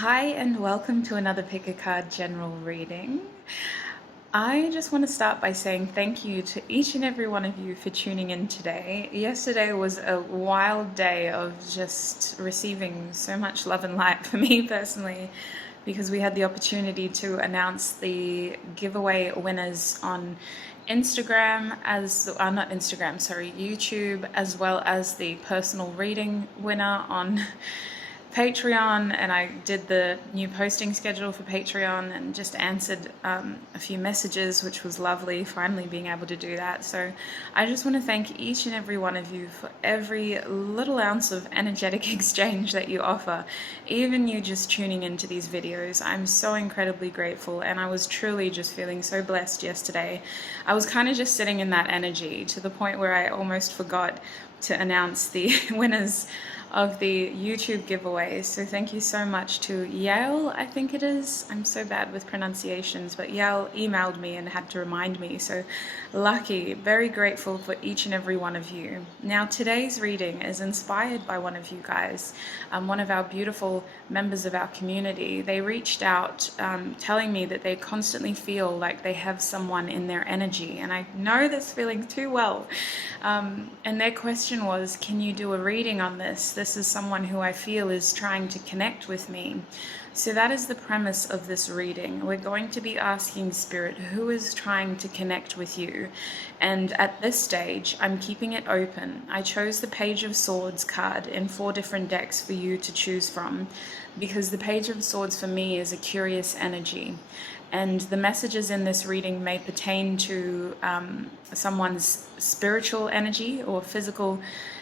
Hi and welcome to another Pick a Card general reading. I just want to start by saying thank you to each and every one of you for tuning in today. Yesterday was a wild day of just receiving so much love and light for me personally, because we had the opportunity to announce the giveaway winners on Instagram, YouTube, as well as the personal reading winner on Patreon, and I did the new posting schedule for Patreon and just answered a few messages, which was lovely, finally being able to do that. So I just want to thank each and every one of you for every little ounce of energetic exchange that you offer, even you just tuning into these videos. I'm so incredibly grateful, and I was truly just feeling so blessed yesterday. I was kind of just sitting in that energy to the point where I almost forgot to announce the winners of the YouTube giveaway. So thank you so much to Yale, I think it is. I'm so bad with pronunciations, but Yale emailed me and had to remind me. So lucky, very grateful for each and every one of you. Now today's reading is inspired by one of you guys, one of our beautiful members of our community. They reached out telling me that they constantly feel like they have someone in their energy, and I know this feeling too well. And their question was, can you do a reading on this? This is someone who I feel is trying to connect with me. So that is the premise of this reading. We're going to be asking Spirit, who is trying to connect with you? And at this stage, I'm keeping it open. I chose the Page of Swords card in 4 different decks for you to choose from, because the Page of Swords for me is a curious energy. And the messages in this reading may pertain to someone's spiritual energy or physical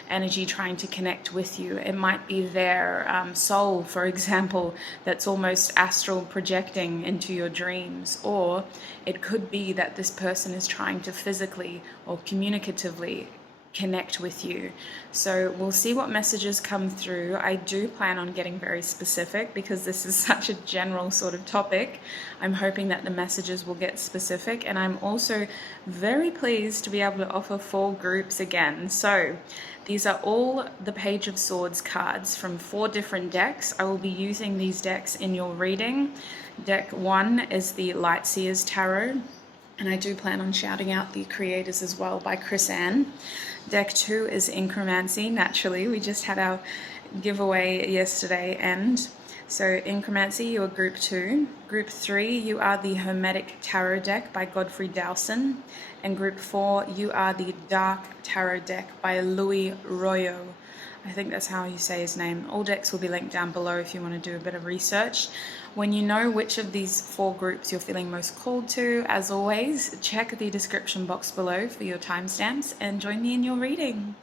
energy trying to connect with you. It might be their soul, for example, that's almost astral projecting into your dreams. Or it could be that this person is trying to physically or communicatively connect with you. So we'll see what messages come through. I do plan on getting very specific because this is such a general sort of topic. I'm hoping that the messages will get specific, and I'm also very pleased to be able to offer 4 groups again. So these are all the Page of Swords cards from 4 different decks. I will be using these decks in your reading. Deck 1 is the Light Seers Tarot, and I do plan on shouting out the creators as well by Chris Ann. Deck 2 is Inkromancy. Naturally, we just had our giveaway yesterday end. So Inkromancy, you are group 2. Group 3, you are the Hermetic Tarot deck by Godfrey Dowson. And group 4, you are the Dark Tarot deck by Royo. I think that's how you say his name. All decks will be linked down below if you want to do a bit of research. When you know which of these 4 groups you're feeling most called to, as always, check the description box below for your timestamps and join me in your reading.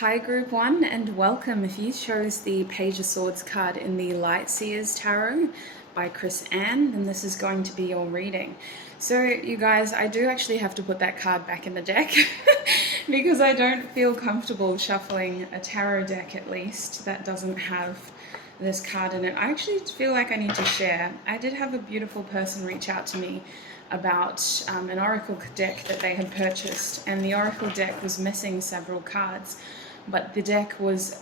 Hi Group 1, and welcome. If you chose the Page of Swords card in the Light Seers Tarot by Chris Ann, then this is going to be your reading. So you guys, I do actually have to put that card back in the deck because I don't feel comfortable shuffling a tarot deck, at least, that doesn't have this card in it. I actually feel like I need to share. I did have a beautiful person reach out to me about an oracle deck that they had purchased, and the oracle deck was missing several cards, but the deck was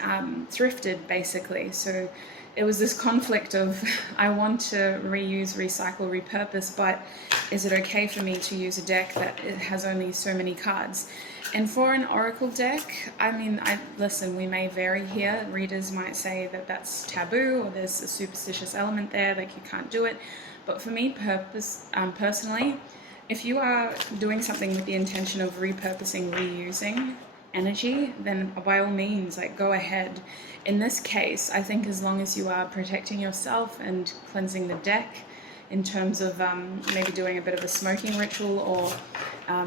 thrifted basically. So it was this conflict of, I want to reuse, recycle, repurpose, but is it okay for me to use a deck that has only so many cards? And for an oracle deck, I mean, listen, we may vary here. Readers might say that that's taboo, or there's a superstitious element there, like you can't do it. But for me, personally, if you are doing something with the intention of repurposing, reusing energy, then by all means, like, go ahead. In this case, I think as long as you are protecting yourself and cleansing the deck, in terms of maybe doing a bit of a smoking ritual, or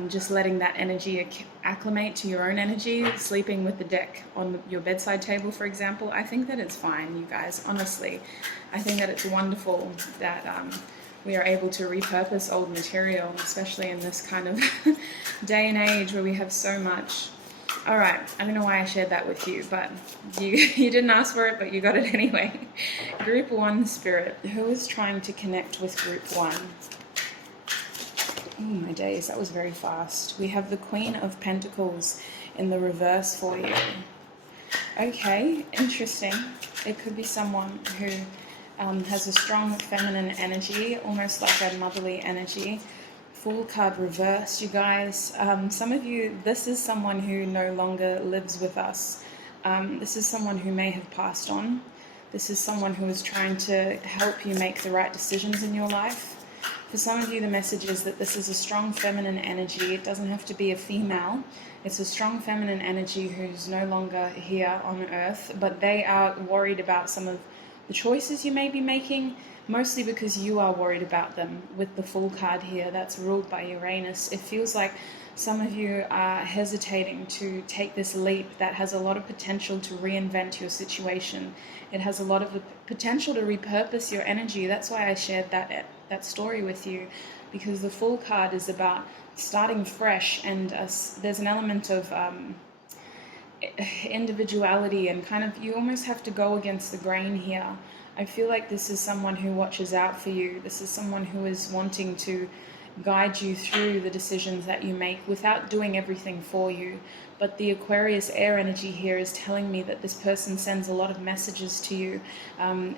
just letting that energy acclimate to your own energy, sleeping with the deck on your bedside table, for example, I think that it's fine, you guys, honestly. I think that it's wonderful that we are able to repurpose old material, especially in this kind of day and age where we have so much. All right, I don't know why I shared that with you, but you didn't ask for it, but you got it anyway. Group 1 Spirit, who is trying to connect with Group 1? Oh my days, that was very fast. We have the Queen of Pentacles in the reverse for you. Okay, interesting. It could be someone who has a strong feminine energy, almost like a motherly energy. Fool card reversed, you guys. Some of you, this is someone who no longer lives with us. This is someone who may have passed on. This is someone who is trying to help you make the right decisions in your life. For some of you, the message is that this is a strong feminine energy. It doesn't have to be a female. It's a strong feminine energy who's no longer here on earth, but they are worried about some of the choices you may be making, mostly because you are worried about them. With the Fool card here, that's ruled by Uranus. It feels like some of you are hesitating to take this leap that has a lot of potential to reinvent your situation. It has a lot of potential to repurpose your energy. That's why I shared that story with you, because the Fool card is about starting fresh, and there's an element of individuality, and kind of you almost have to go against the grain here. I feel like this is someone who watches out for you. This is someone who is wanting to guide you through the decisions that you make without doing everything for you. But the Aquarius air energy here is telling me that this person sends a lot of messages to you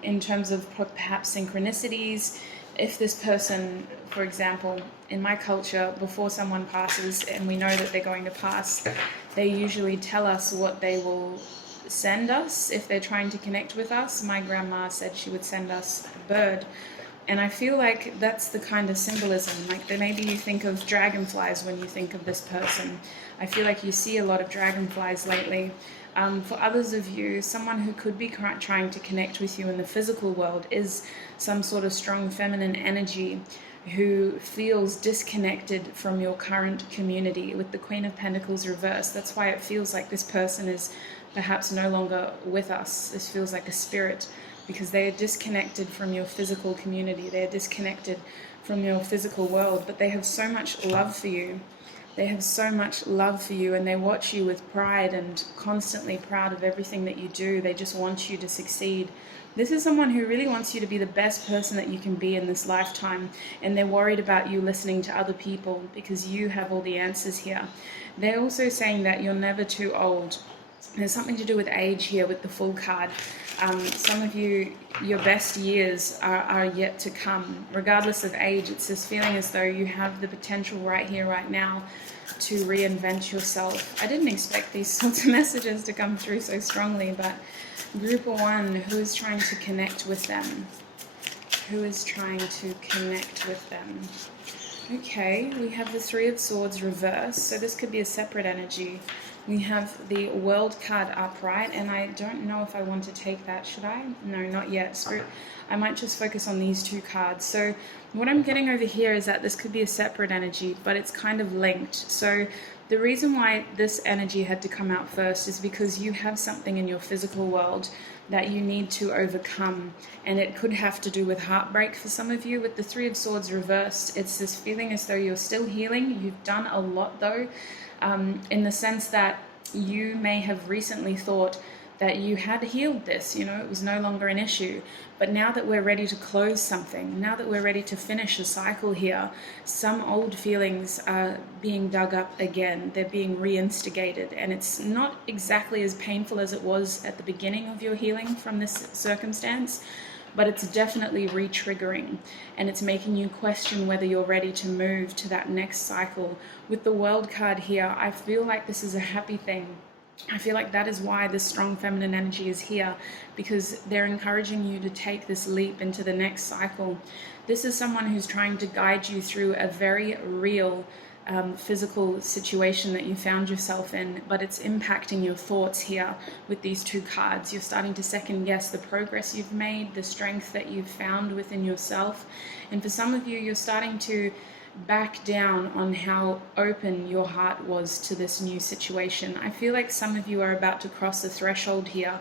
in terms of perhaps synchronicities. If this person, for example, in my culture, before someone passes and we know that they're going to pass, they usually tell us what they will send us if they're trying to connect with us. My grandma said she would send us a bird. And I feel like that's the kind of symbolism. Like maybe you think of dragonflies when you think of this person. I feel like you see a lot of dragonflies lately. For others of you, someone who could be trying to connect with you in the physical world is some sort of strong feminine energy who feels disconnected from your current community. With the Queen of Pentacles reversed, that's why it feels like this person is perhaps no longer with us. This feels like a spirit, because they are disconnected from your physical community. They are disconnected from your physical world, but they have so much love for you. They have so much love for you, and they watch you with pride and constantly proud of everything that you do. They just want you to succeed. This is someone who really wants you to be the best person that you can be in this lifetime, and they're worried about you listening to other people because you have all the answers here. They're also saying that you're never too old. There's something to do with age here with the Fool card. Some of you, your best years are yet to come. Regardless of age, it's this feeling as though you have the potential right here, right now, to reinvent yourself. I didn't expect these sorts of messages to come through so strongly, but group of one, who is trying to connect with them? Who is trying to connect with them? Okay, we have the Three of Swords reversed, so this could be a separate energy. We have the World card upright, and I don't know if I want to take that. Should I? No, not yet. Spirit, I might just focus on these two cards. So what I'm getting over here is that this could be a separate energy, but it's kind of linked. So the reason why this energy had to come out first is because you have something in your physical world that you need to overcome, and it could have to do with heartbreak for some of you. With the Three of Swords reversed, it's this feeling as though you're still healing. You've done a lot though, in the sense that you may have recently thought that you had healed this, it was no longer an issue. But now that we're ready to close something, now that we're ready to finish a cycle here, some old feelings are being dug up again. They're being reinstigated, and it's not exactly as painful as it was at the beginning of your healing from this circumstance, but it's definitely re-triggering, and it's making you question whether you're ready to move to that next cycle. With the World card here, I feel like this is a happy thing. I feel like that is why this strong feminine energy is here, because they're encouraging you to take this leap into the next cycle. This is someone who's trying to guide you through a very real physical situation that you found yourself in, but it's impacting your thoughts here with these two cards. You're starting to second guess the progress you've made, the strength that you've found within yourself. And for some of you, you're starting to back down on how open your heart was to this new situation. I feel like some of you are about to cross a threshold here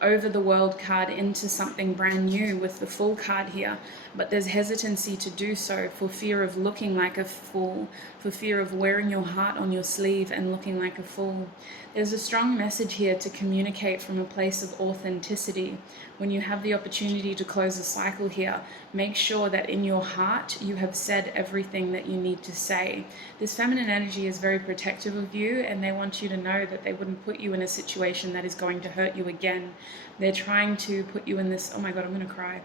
over the World card into something brand new with the Fool card here, but there's hesitancy to do so for fear of looking like a fool, for fear of wearing your heart on your sleeve and looking like a fool. There's a strong message here to communicate from a place of authenticity. When you have the opportunity to close a cycle here, make sure that in your heart you have said everything that you need to say. This feminine energy is very protective of you, and they want you to know that they wouldn't put you in a situation that is going to hurt you again. They're trying to put you in this, oh my God, I'm going to cry.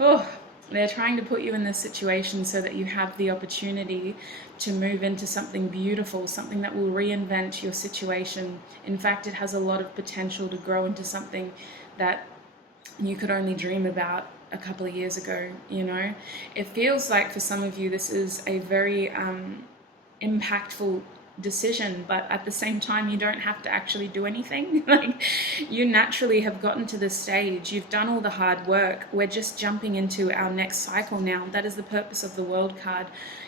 Oh, they're trying to put you in this situation so that you have the opportunity to move into something beautiful, something that will reinvent your situation. In fact, it has a lot of potential to grow into something that you could only dream about a couple of years ago, you know? It feels like for some of you, this is a very impactful decision, but at the same time, you don't have to actually do anything. Like, you naturally have gotten to this stage. You've done all the hard work. We're just jumping into our next cycle now. That is the purpose of the World card.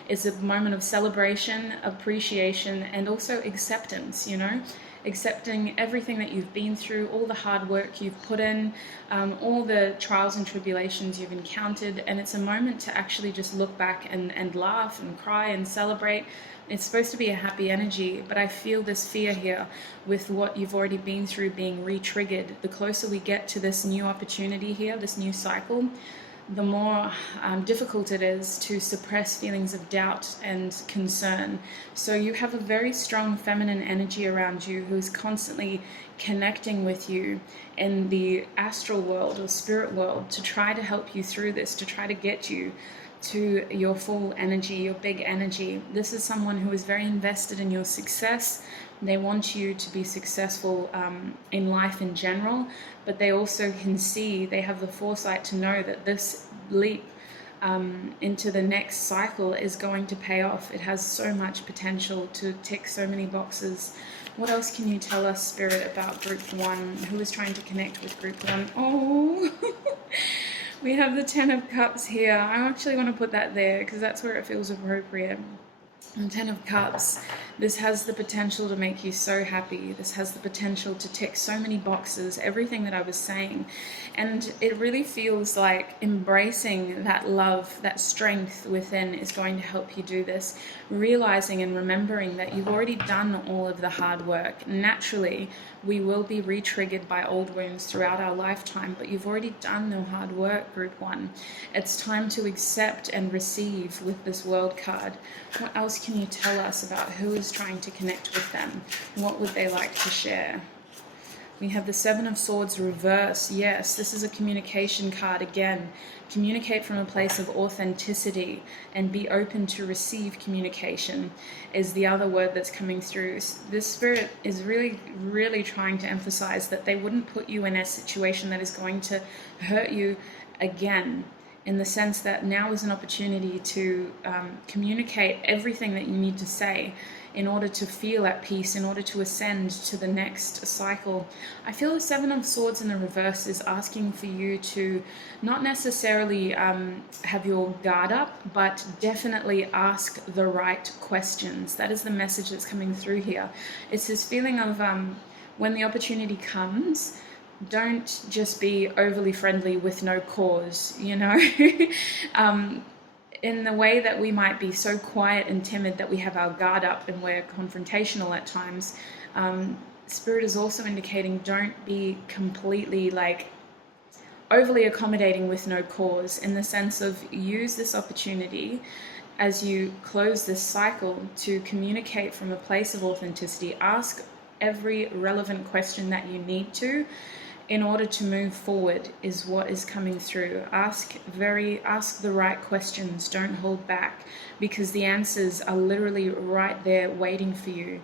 It's a moment of celebration, appreciation, and also acceptance, you know? Accepting everything that you've been through, all the hard work you've put in, all the trials and tribulations you've encountered, and it's a moment to actually just look back and laugh and cry and celebrate. It's supposed to be a happy energy, but I feel this fear here with what you've already been through being re-triggered. The closer we get to this new opportunity here, this new cycle, the more difficult it is to suppress feelings of doubt and concern. So you have a very strong feminine energy around you who is constantly connecting with you in the astral world or spirit world to try to help you through this, to try to get you to your full energy, your big energy. This is someone who is very invested in your success. They want you to be successful in life in general, but they also can see, they have the foresight to know that this leap into the next cycle is going to pay off. It has so much potential to tick so many boxes. What else can you tell us, Spirit, about Group 1? Who is trying to connect with Group 1? Oh, we have the 10 of Cups here. I actually want to put that there because that's where it feels appropriate. And 10 of Cups, this has the potential to make you so happy. This has the potential to tick so many boxes, everything that I was saying. And it really feels like embracing that love, that strength within is going to help you do this. Realizing and remembering that you've already done all of the hard work. Naturally, we will be re-triggered by old wounds throughout our lifetime, but you've already done the hard work, Group 1. It's time to accept and receive with this World card. What else can you tell us about who is trying to connect with them? What would they like to share? We have the 7 of Swords reverse. Yes, this is a communication card again. Communicate from a place of authenticity and be open to receive communication is the other word that's coming through. This Spirit is really, really trying to emphasize that they wouldn't put you in a situation that is going to hurt you again, in the sense that now is an opportunity to communicate everything that you need to say in order to feel at peace, in order to ascend to the next cycle. I feel the 7 of Swords in the reverse is asking for you to not necessarily have your guard up, but definitely ask the right questions. That is the message that's coming through here. It's this feeling of when the opportunity comes, don't just be overly friendly with no cause, you know? In the way that we might be so quiet and timid that we have our guard up and we're confrontational at times, Spirit is also indicating don't be completely like overly accommodating with no cause, in the sense of use this opportunity as you close this cycle to communicate from a place of authenticity. Ask every relevant question that you need to in order to move forward is what is coming through. Ask the right questions. Don't hold back, because the answers are literally right there waiting for you.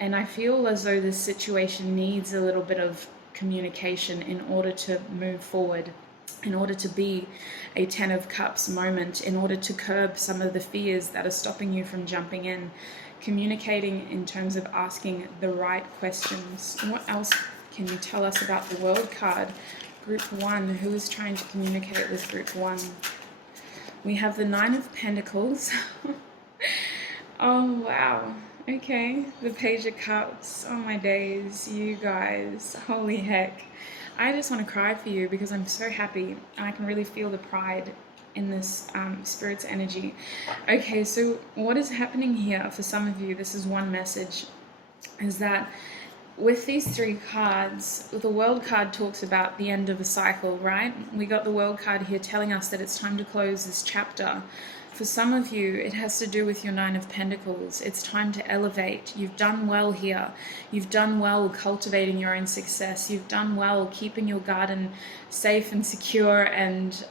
And I feel as though this situation needs a little bit of communication in order to move forward, in order to be a 10 of Cups moment, in order to curb some of the fears that are stopping you from jumping in. Communicating in terms of asking the right questions. What else can you tell us about the World card? Group 1, who is trying to communicate with Group 1? We have the 9 of Pentacles. Oh, wow. Okay. The Page of Cups. Oh, my days. You guys. Holy heck. I just want to cry for you because I'm so happy. And I can really feel the pride in this Spirit's energy. Okay, so what is happening here for some of you, this is one message, is that with these 3 cards, the World card talks about the end of a cycle, right? We got the World card here telling us that it's time to close this chapter. For some of you, it has to do with your Nine of Pentacles. It's time to elevate. You've done well here. You've done well cultivating your own success. You've done well keeping your garden safe and secure and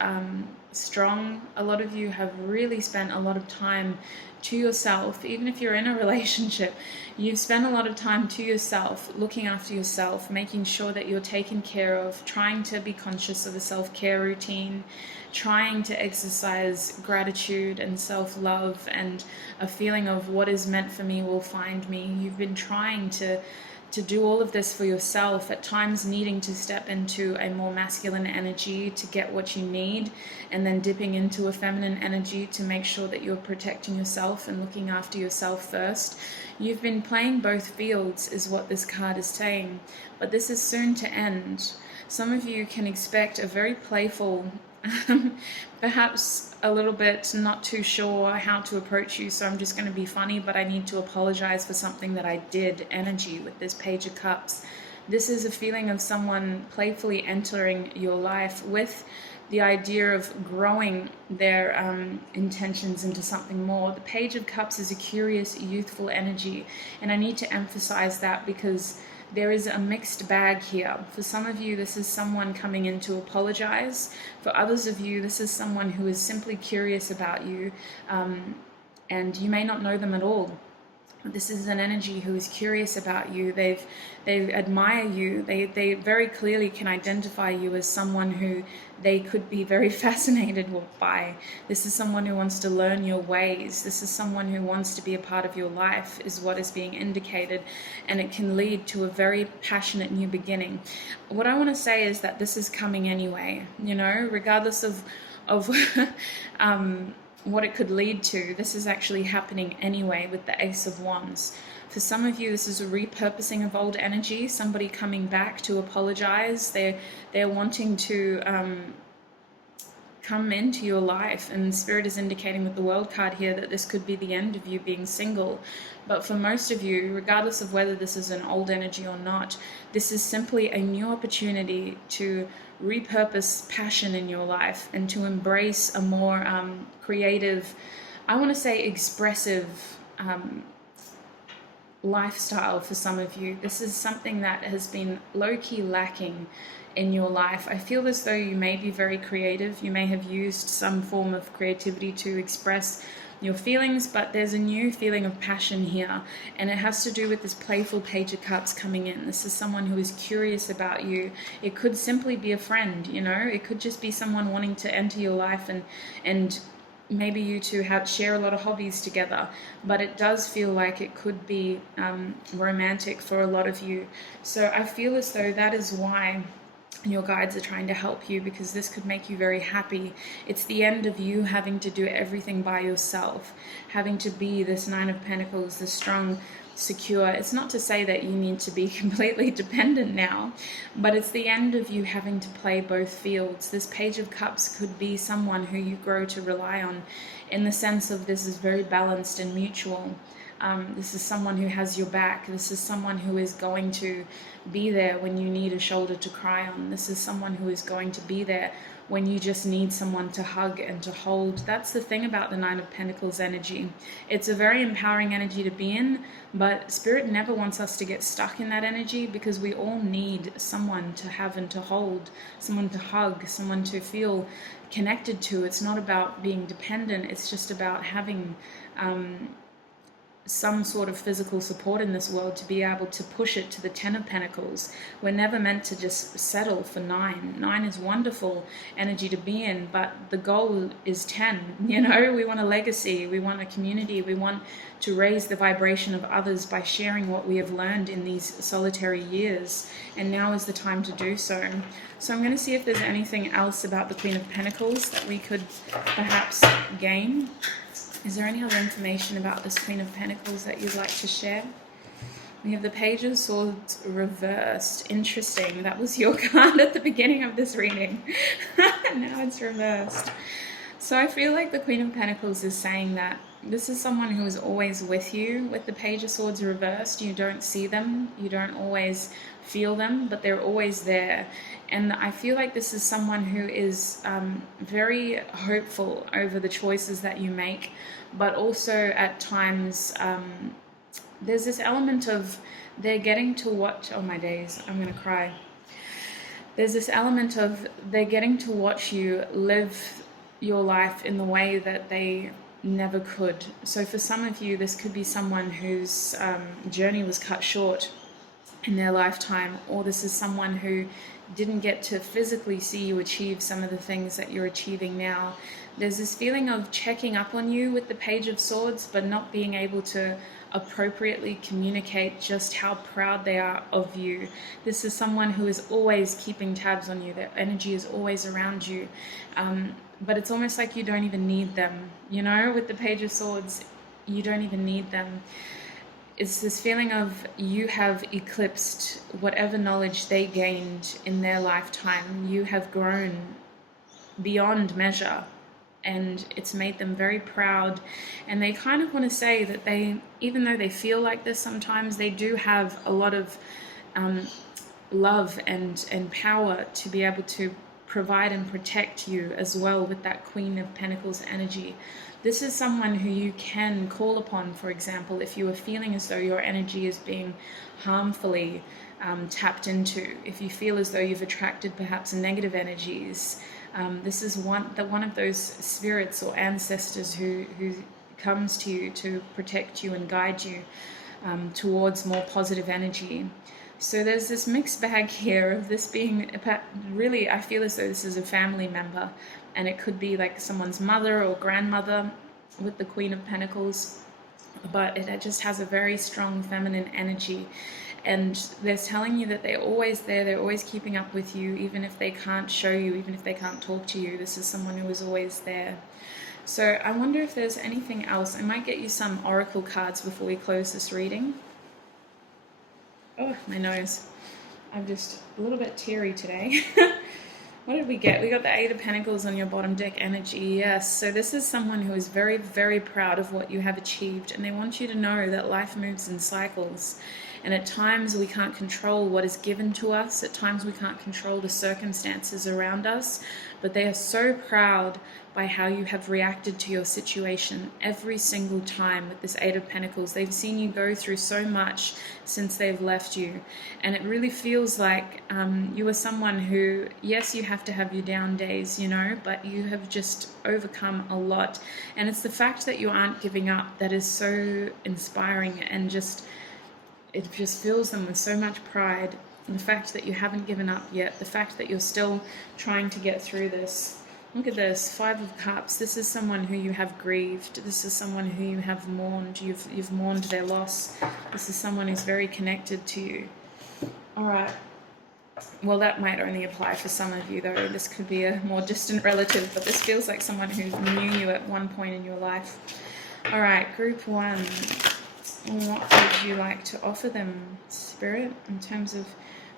strong. A lot of you have really spent a lot of time to yourself. Even if you're in a relationship, you've spent a lot of time to yourself, looking after yourself, making sure that you're taken care of, trying to be conscious of a self-care routine, trying to exercise gratitude and self-love and a feeling of what is meant for me will find me. You've been trying to do all of this for yourself, at times needing to step into a more masculine energy to get what you need, and then dipping into a feminine energy to make sure that you're protecting yourself and looking after yourself first. You've been playing both fields, is what this card is saying, but this is soon to end. Some of you can expect a very playful, perhaps a little bit not too sure how to approach you, so I'm just going to be funny, but I need to apologize for something that I did energy with this Page of Cups. This is a feeling of someone playfully entering your life with the idea of growing their intentions into something more. The Page of Cups is a curious, youthful energy, and I need to emphasize that because there is a mixed bag here. For some of you, this is someone coming in to apologize. For others of you, this is someone who is simply curious about you, and you may not know them at all. This is an energy who is curious about you. They admire you. They very clearly can identify you as someone who they could be very fascinated by. This is someone who wants to learn your ways. This is someone who wants to be a part of your life, is what is being indicated, and it can lead to a very passionate new beginning. What I want to say is that this is coming anyway, you know, regardless of what it could lead to. This is actually happening anyway with the Ace of Wands. For some of you, this is a repurposing of old energy, somebody coming back to apologize. They're wanting to come into your life, and Spirit is indicating with the World card here that this could be the end of you being single. But for most of you, regardless of whether this is an old energy or not, this is simply a new opportunity to repurpose passion in your life and to embrace a more creative, I want to say expressive lifestyle. For some of you, this is something that has been low-key lacking in your life. I feel as though you may be very creative. You may have used some form of creativity to express your feelings, but there's a new feeling of passion here, and it has to do with this playful Page of Cups coming in. This is someone who is curious about you. It could simply be a friend, you know, it could just be someone wanting to enter your life, and maybe you two share a lot of hobbies together, but it does feel like it could be romantic for a lot of you. So I feel as though that is why your guides are trying to help you, because this could make you very happy. It's the end of you having to do everything by yourself, having to be this Nine of Pentacles, the strong, secure. It's not to say that you need to be completely dependent now, but it's the end of you having to play both fields. This Page of Cups could be someone who you grow to rely on, in the sense of this is very balanced and mutual. This is someone who has your back. This is someone who is going to be there when you need a shoulder to cry on. This is someone who is going to be there when you just need someone to hug and to hold. That's the thing about the Nine of Pentacles energy. It's a very empowering energy to be in, but Spirit never wants us to get stuck in that energy, because we all need someone to have and to hold, someone to hug, someone to feel connected to. It's not about being dependent. It's just about having some sort of physical support in this world to be able to push it to the Ten of Pentacles. We're never meant to just settle for 9. 9 is wonderful energy to be in, but the goal is 10. You know, we want a legacy, we want a community, we want to raise the vibration of others by sharing what we have learned in these solitary years, and now is the time to do so. So I'm going to see if there's anything else about the Queen of Pentacles that we could perhaps gain. Is there any other information about this Queen of Pentacles that you'd like to share? We have the Page of Swords reversed. Interesting. That was your card at the beginning of this reading. Now it's reversed. So I feel like the Queen of Pentacles is saying that This is someone who is always with you. With the Page of Swords reversed, you don't see them, you don't always feel them, but they're always there. And I feel like this is someone who is very hopeful over the choices that you make, but also at times there's this element of they're getting to watch, oh my days, I'm gonna cry. There's this element of they're getting to watch you live your life in the way that they never could. So for some of you, this could be someone whose journey was cut short in their lifetime, or this is someone who didn't get to physically see you achieve some of the things that you're achieving now. There's this feeling of checking up on you with the Page of Swords, but not being able to appropriately communicate just how proud they are of you. This is someone who is always keeping tabs on you. Their energy is always around you. But it's almost like you don't even need them. You know, with the Page of Swords, you don't even need them. It's this feeling of you have eclipsed whatever knowledge they gained in their lifetime. You have grown beyond measure, and it's made them very proud. And they kind of want to say that they, even though they feel like this sometimes, they do have a lot of love and power to be able to provide and protect you as well with that Queen of Pentacles energy. This is someone who you can call upon, for example, if you are feeling as though your energy is being harmfully tapped into, if you feel as though you've attracted perhaps negative energies. This is one of those spirits or ancestors who comes to you to protect you and guide you towards more positive energy. So there's this mixed bag here of this being really, I feel as though this is a family member, and it could be like someone's mother or grandmother with the Queen of Pentacles, but it just has a very strong feminine energy. And they're telling you that they're always there, they're always keeping up with you, even if they can't show you, even if they can't talk to you. This is someone who is always there. So I wonder if there's anything else. I might get you some oracle cards before we close this reading. Oh, my nose. I'm just a little bit teary today. What did we get? We got the Eight of Pentacles on your bottom deck energy. Yes, so this is someone who is very, very proud of what you have achieved, and they want you to know that life moves in cycles. And at times we can't control what is given to us. At times we can't control the circumstances around us. But they are so proud by how you have reacted to your situation every single time with this Eight of Pentacles. They've seen you go through so much since they've left you. And it really feels like you are someone who, yes, you have to have your down days, you know, but you have just overcome a lot. And it's the fact that you aren't giving up that is so inspiring, and it just fills them with so much pride. And the fact that you haven't given up yet, the fact that you're still trying to get through this. Look at this, Five of Cups. This is someone who you have grieved. This is someone who you have mourned. You've mourned their loss. This is someone who's very connected to you. All right. Well, that might only apply for some of you, though. This could be a more distant relative, but this feels like someone who knew you at one point in your life. All right, group one. What would you like to offer them, Spirit, in terms of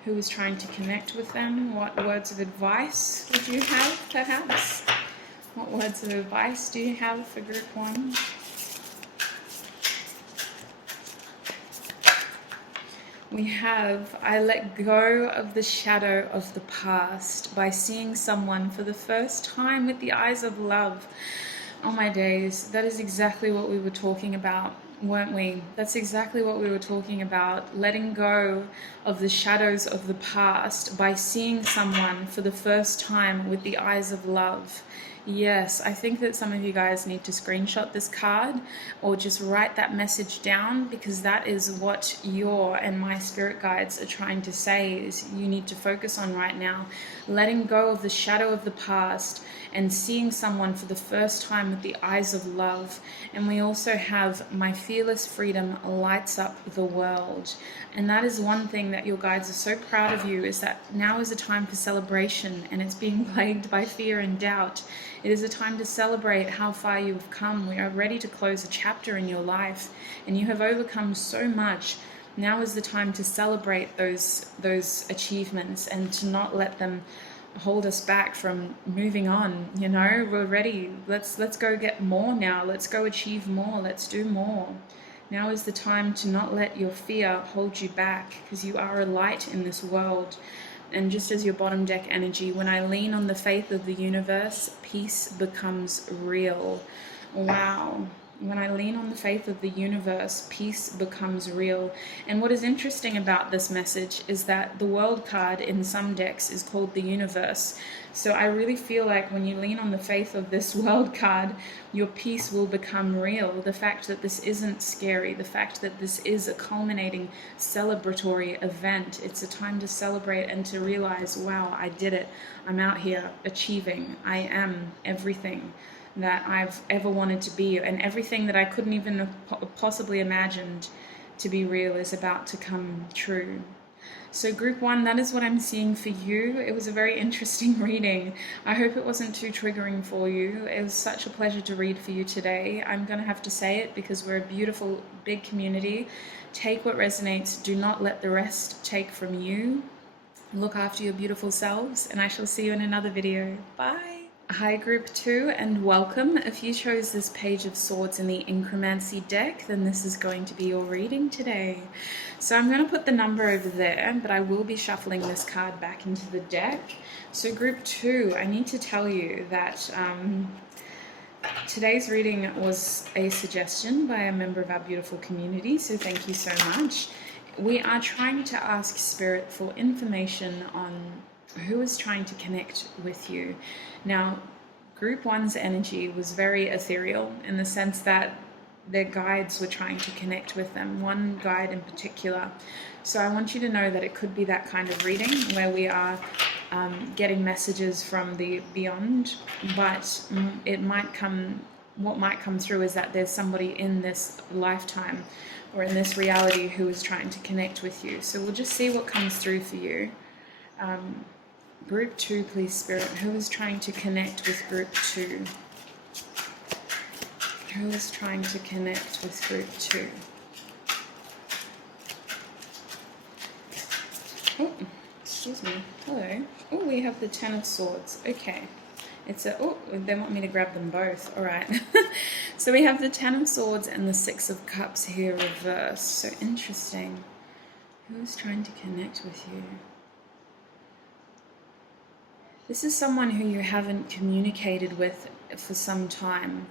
who is trying to connect with them? What words of advice would you have, perhaps? What words of advice do you have for group one? We have, I let go of the shadow of the past by seeing someone for the first time with the eyes of love. Oh my days, that is exactly what we were talking about, weren't we? That's exactly what we were talking about. Letting go of the shadows of the past by seeing someone for the first time with the eyes of love. Yes, I think that some of you guys need to screenshot this card or just write that message down, because that is what your and my spirit guides are trying to say is you need to focus on right now. Letting go of the shadow of the past and seeing someone for the first time with the eyes of love. And we also have my fearless freedom lights up the world. And that is one thing that your guides are so proud of you, is that now is a time for celebration, and it's being plagued by fear and doubt. It is a time to celebrate how far you have come. We are ready to close a chapter in your life, and you have overcome so much. Now is the time to celebrate those achievements and to not let them hold us back from moving on. You know, we're ready. Let's go get more now. Let's go achieve more. Let's do more. Now is the time to not let your fear hold you back, because you are a light in this world. And just as your bottom deck energy, when I lean on the faith of the universe, peace becomes real. Wow. When I lean on the faith of the universe, peace becomes real. And what is interesting about this message is that the world card in some decks is called the universe. So I really feel like when you lean on the faith of this world card, your peace will become real. The fact that this isn't scary, the fact that this is a culminating celebratory event. It's a time to celebrate and to realize, wow, I did it. I'm out here achieving. I am everything that I've ever wanted to be, and everything that I couldn't even have possibly imagined to be real is about to come true. So group 1, that is what I'm seeing for you. It was a very interesting reading. I hope it wasn't too triggering for you. It was such a pleasure to read for you today. I'm going to have to say it because we're a beautiful, big community. Take what resonates. Do not let the rest take from you. Look after your beautiful selves, and I shall see you in another video. Bye. Hi group 2, and welcome. If you chose this Page of Swords in the Inkromancy deck, then this is going to be your reading today. So I'm going to put the number over there, but I will be shuffling this card back into the deck. So group 2, I need to tell you that today's reading was a suggestion by a member of our beautiful community, so thank you so much. We are trying to ask Spirit for information on who is trying to connect with you. Now, group 1's energy was very ethereal in the sense that their guides were trying to connect with them, one guide in particular. So I want you to know that it could be that kind of reading where we are getting messages from the beyond, but it might come, what might come through is that there's somebody in this lifetime or in this reality who is trying to connect with you. So we'll just see what comes through for you. Group 2, please, Spirit. Who is trying to connect with Group 2? Who is trying to connect with Group 2? Oh, excuse me. Hello. Oh, we have the 10 of Swords. Okay. It's a... Oh, they want me to grab them both. All right. So we have the 10 of Swords and the 6 of Cups here reversed. So interesting. Who is trying to connect with you? This is someone who you haven't communicated with for some time.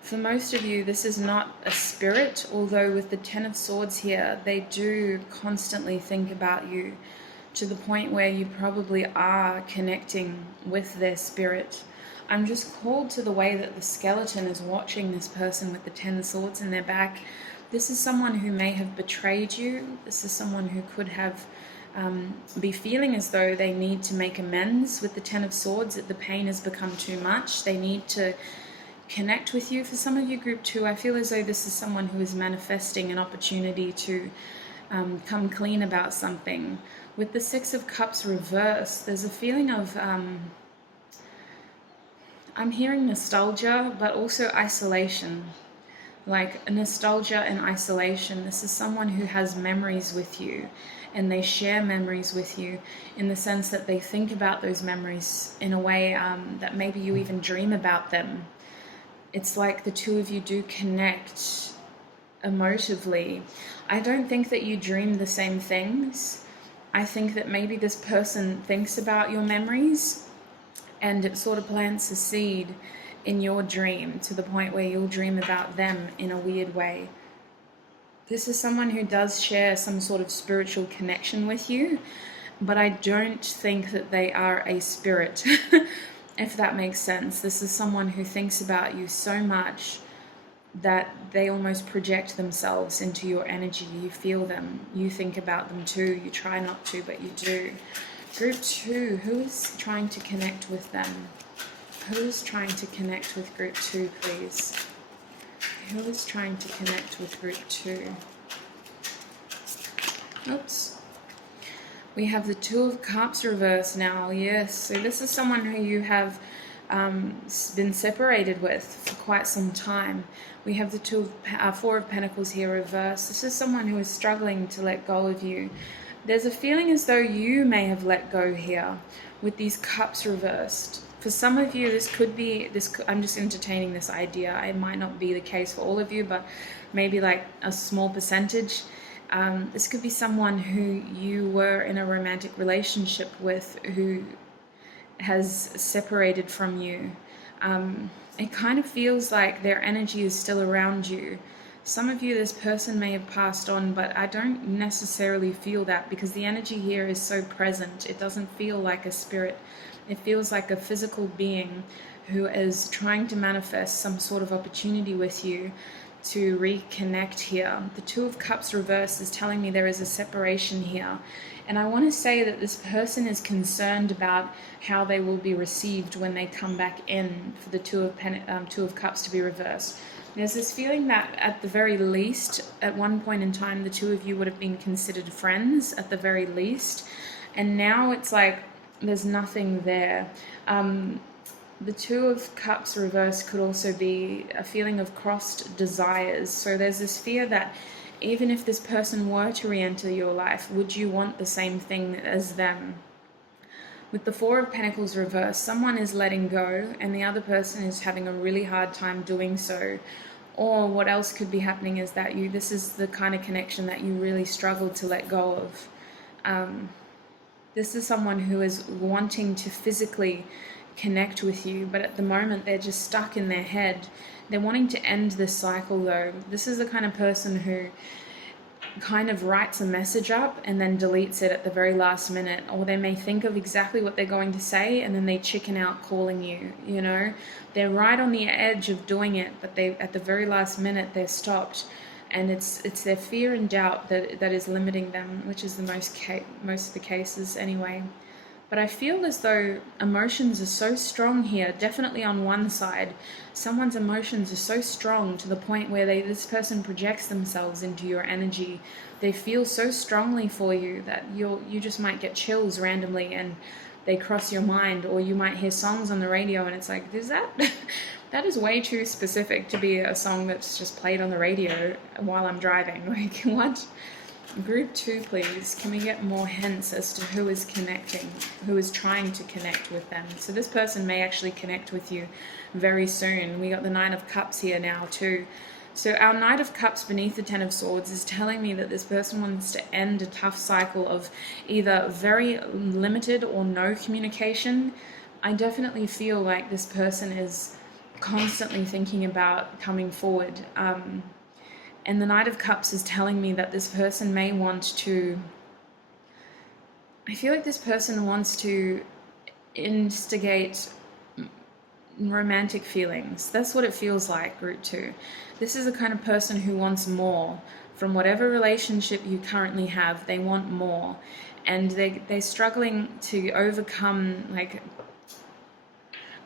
For most of you, this is not a spirit, although with the 10 of Swords here, they do constantly think about you to the point where you probably are connecting with their spirit. I'm just called to the way that the skeleton is watching this person with the 10 of Swords in their back. This is someone who may have betrayed you. This is someone who could have be feeling as though they need to make amends with the 10 of Swords, that the pain has become too much. They need to connect with you. For some of you, group 2, I feel as though this is someone who is manifesting an opportunity to come clean about something. With the 6 of Cups reversed, there's a feeling of, I'm hearing nostalgia, but also isolation. Like nostalgia and isolation. This is someone who has memories with you, and they share memories with you in the sense that they think about those memories in a way that maybe you even dream about them. It's like the two of you do connect emotively. I don't think that you dream the same things. I think that maybe this person thinks about your memories and it sort of plants a seed in your dream to the point where you'll dream about them in a weird way. This is someone who does share some sort of spiritual connection with you, but I don't think that they are a spirit, if that makes sense. This is someone who thinks about you so much that they almost project themselves into your energy. You feel them, you think about them too. You try not to, but you do. Group 2, who is trying to connect with them? Who's trying to connect with group 2, please? Who is trying to connect with group 2? Oops. We have the 2 of Cups reversed now, yes. So this is someone who you have been separated with for quite some time. We have the 4 of Pentacles here reversed. This is someone who is struggling to let go of you. There's a feeling as though you may have let go here with these cups reversed. For some of you, this could be, I'm just entertaining this idea. It might not be the case for all of you, but maybe like a small percentage. This could be someone who you were in a romantic relationship with who has separated from you. It kind of feels like their energy is still around you. Some of you, this person may have passed on, but I don't necessarily feel that, because the energy here is so present. It doesn't feel like a spirit. It feels like a physical being who is trying to manifest some sort of opportunity with you to reconnect here. The Two of Cups reversed is telling me there is a separation here. And I want to say that this person is concerned about how they will be received when they come back in for the Two of Cups to be reversed. There's this feeling that at the very least, at one point in time, the two of you would have been considered friends at the very least. And now it's like there's nothing there. The Two of Cups reversed could also be a feeling of crossed desires. So there's this fear that even if this person were to re-enter your life, would you want the same thing as them? With the Four of Pentacles reversed, someone is letting go and the other person is having a really hard time doing so. Or what else could be happening is that this is the kind of connection that you really struggle to let go of. This is someone who is wanting to physically connect with you, but at the moment they're just stuck in their head. They're wanting to end this cycle though. This is the kind of person who kind of writes a message up and then deletes it at the very last minute, or they may think of exactly what they're going to say and then they chicken out calling you, you know. They're right on the edge of doing it, but they at the very last minute they're stopped, and it's their fear and doubt that is limiting them, which is the most of the cases anyway. But I feel as though emotions are so strong here, definitely on one side. Someone's emotions are so strong to the point where this person projects themselves into your energy. They feel so strongly for you that you just might get chills randomly and they cross your mind, or you might hear songs on the radio and it's like, is that that is way too specific to be a song that's just played on the radio while I'm driving. Like, what? Group 2, please. Can we get more hints as to who is connecting, who is trying to connect with them? So this person may actually connect with you very soon. We got the Nine of Cups here now too. So our Knight of Cups beneath the Ten of Swords is telling me that this person wants to end a tough cycle of either very limited or no communication. I definitely feel like this person is constantly thinking about coming forward. And the Knight of Cups is telling me that this person may want to, I feel like this person wants to instigate romantic feelings. That's what it feels like, Group 2. This is the kind of person who wants more. From whatever relationship you currently have, they want more. And they're struggling to overcome, like,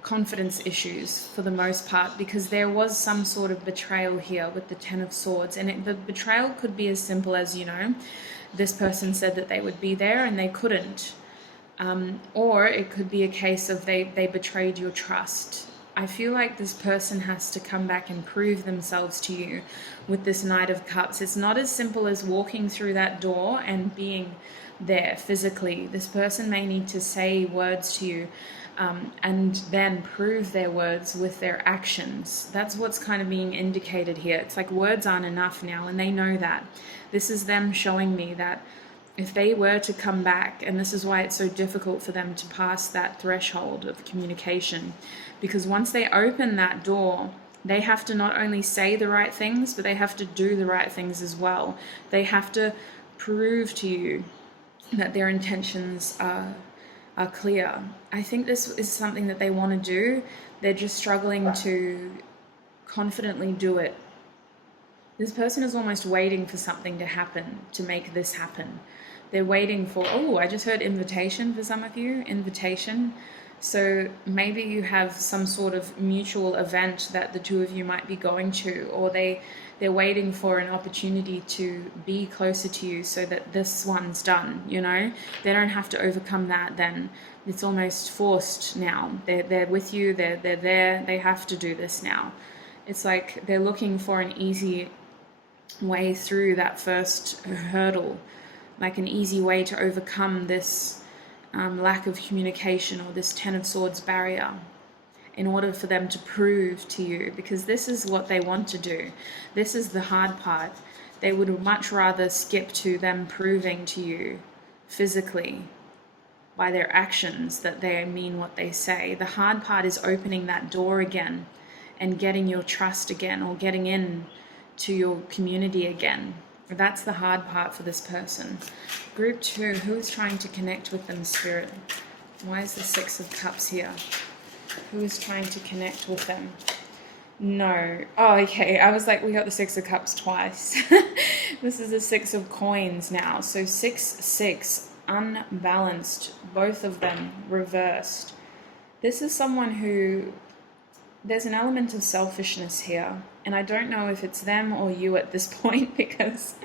confidence issues for the most part, because there was some sort of betrayal here with the Ten of Swords, and the betrayal could be as simple as, you know, this person said that they would be there and they couldn't, or it could be a case of they betrayed your trust. I feel like this person has to come back and prove themselves to you with this Knight of Cups. It's not as simple as walking through that door and being there physically. This person may need to say words to you, and then prove their words with their actions. That's what's kind of being indicated here. It's like words aren't enough now, and they know that. This is them showing me that if they were to come back, and this is why it's so difficult for them to pass that threshold of communication, because once they open that door, they have to not only say the right things, but they have to do the right things as well. They have to prove to you that their intentions are clear. I think this is something that they want to do. They're just struggling to confidently do it. This person is almost waiting for something to happen to make this happen. They're waiting for, oh, I just heard invitation for some of you, invitation. So maybe you have some sort of mutual event that the two of you might be going to, or they're waiting for an opportunity to be closer to you so that this one's done, you know? They don't have to overcome that then. It's almost forced now. They're with you, they're there, they have to do this now. It's like they're looking for an easy way through that first hurdle. like an easy way to overcome this lack of communication or this Ten of Swords barrier, in order for them to prove to you, because this is what they want to do. This is the hard part. They would much rather skip to them proving to you physically by their actions that they mean what they say. The hard part is opening that door again and getting your trust again, or getting in to your community again. That's the hard part for this person. Group 2, who is trying to connect with them, Spirit? Why is the Six of Cups here? Who is trying to connect with them? No. Oh, okay. I was like, we got the Six of Cups twice. This is the Six of Coins now. So 6, 6, unbalanced, both of them reversed. This is someone who, there's an element of selfishness here. And I don't know if it's them or you at this point, because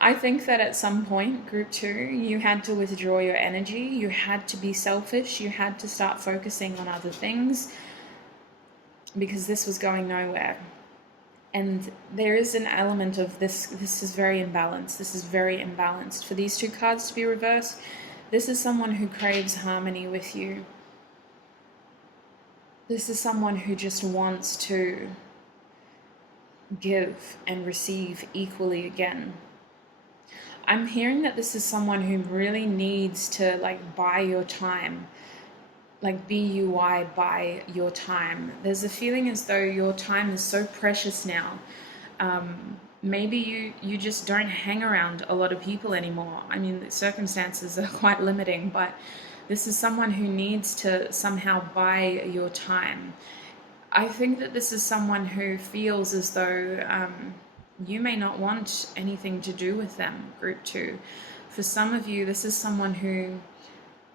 I think that at some point, Group 2, you had to withdraw your energy. You had to be selfish. You had to start focusing on other things, because this was going nowhere. And there is an element of this is very imbalanced. This is very imbalanced. For these two cards to be reversed, this is someone who craves harmony with you. This is someone who just wants to give and receive equally again. I'm hearing that this is someone who really needs to like buy your time, like BUY, buy your time. There's a feeling as though your time is so precious now. Maybe you just don't hang around a lot of people anymore. I mean, the circumstances are quite limiting, but this is someone who needs to somehow buy your time. I think that this is someone who feels as though you may not want anything to do with them, Group 2. For some of you, this is someone who,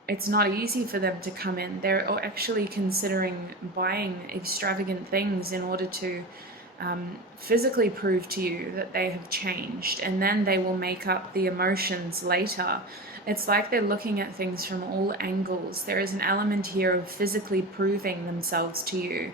it's not easy for them to come in. They're actually considering buying extravagant things in order to physically prove to you that they have changed, and then they will make up the emotions later. It's like they're looking at things from all angles. There is an element here of physically proving themselves to you.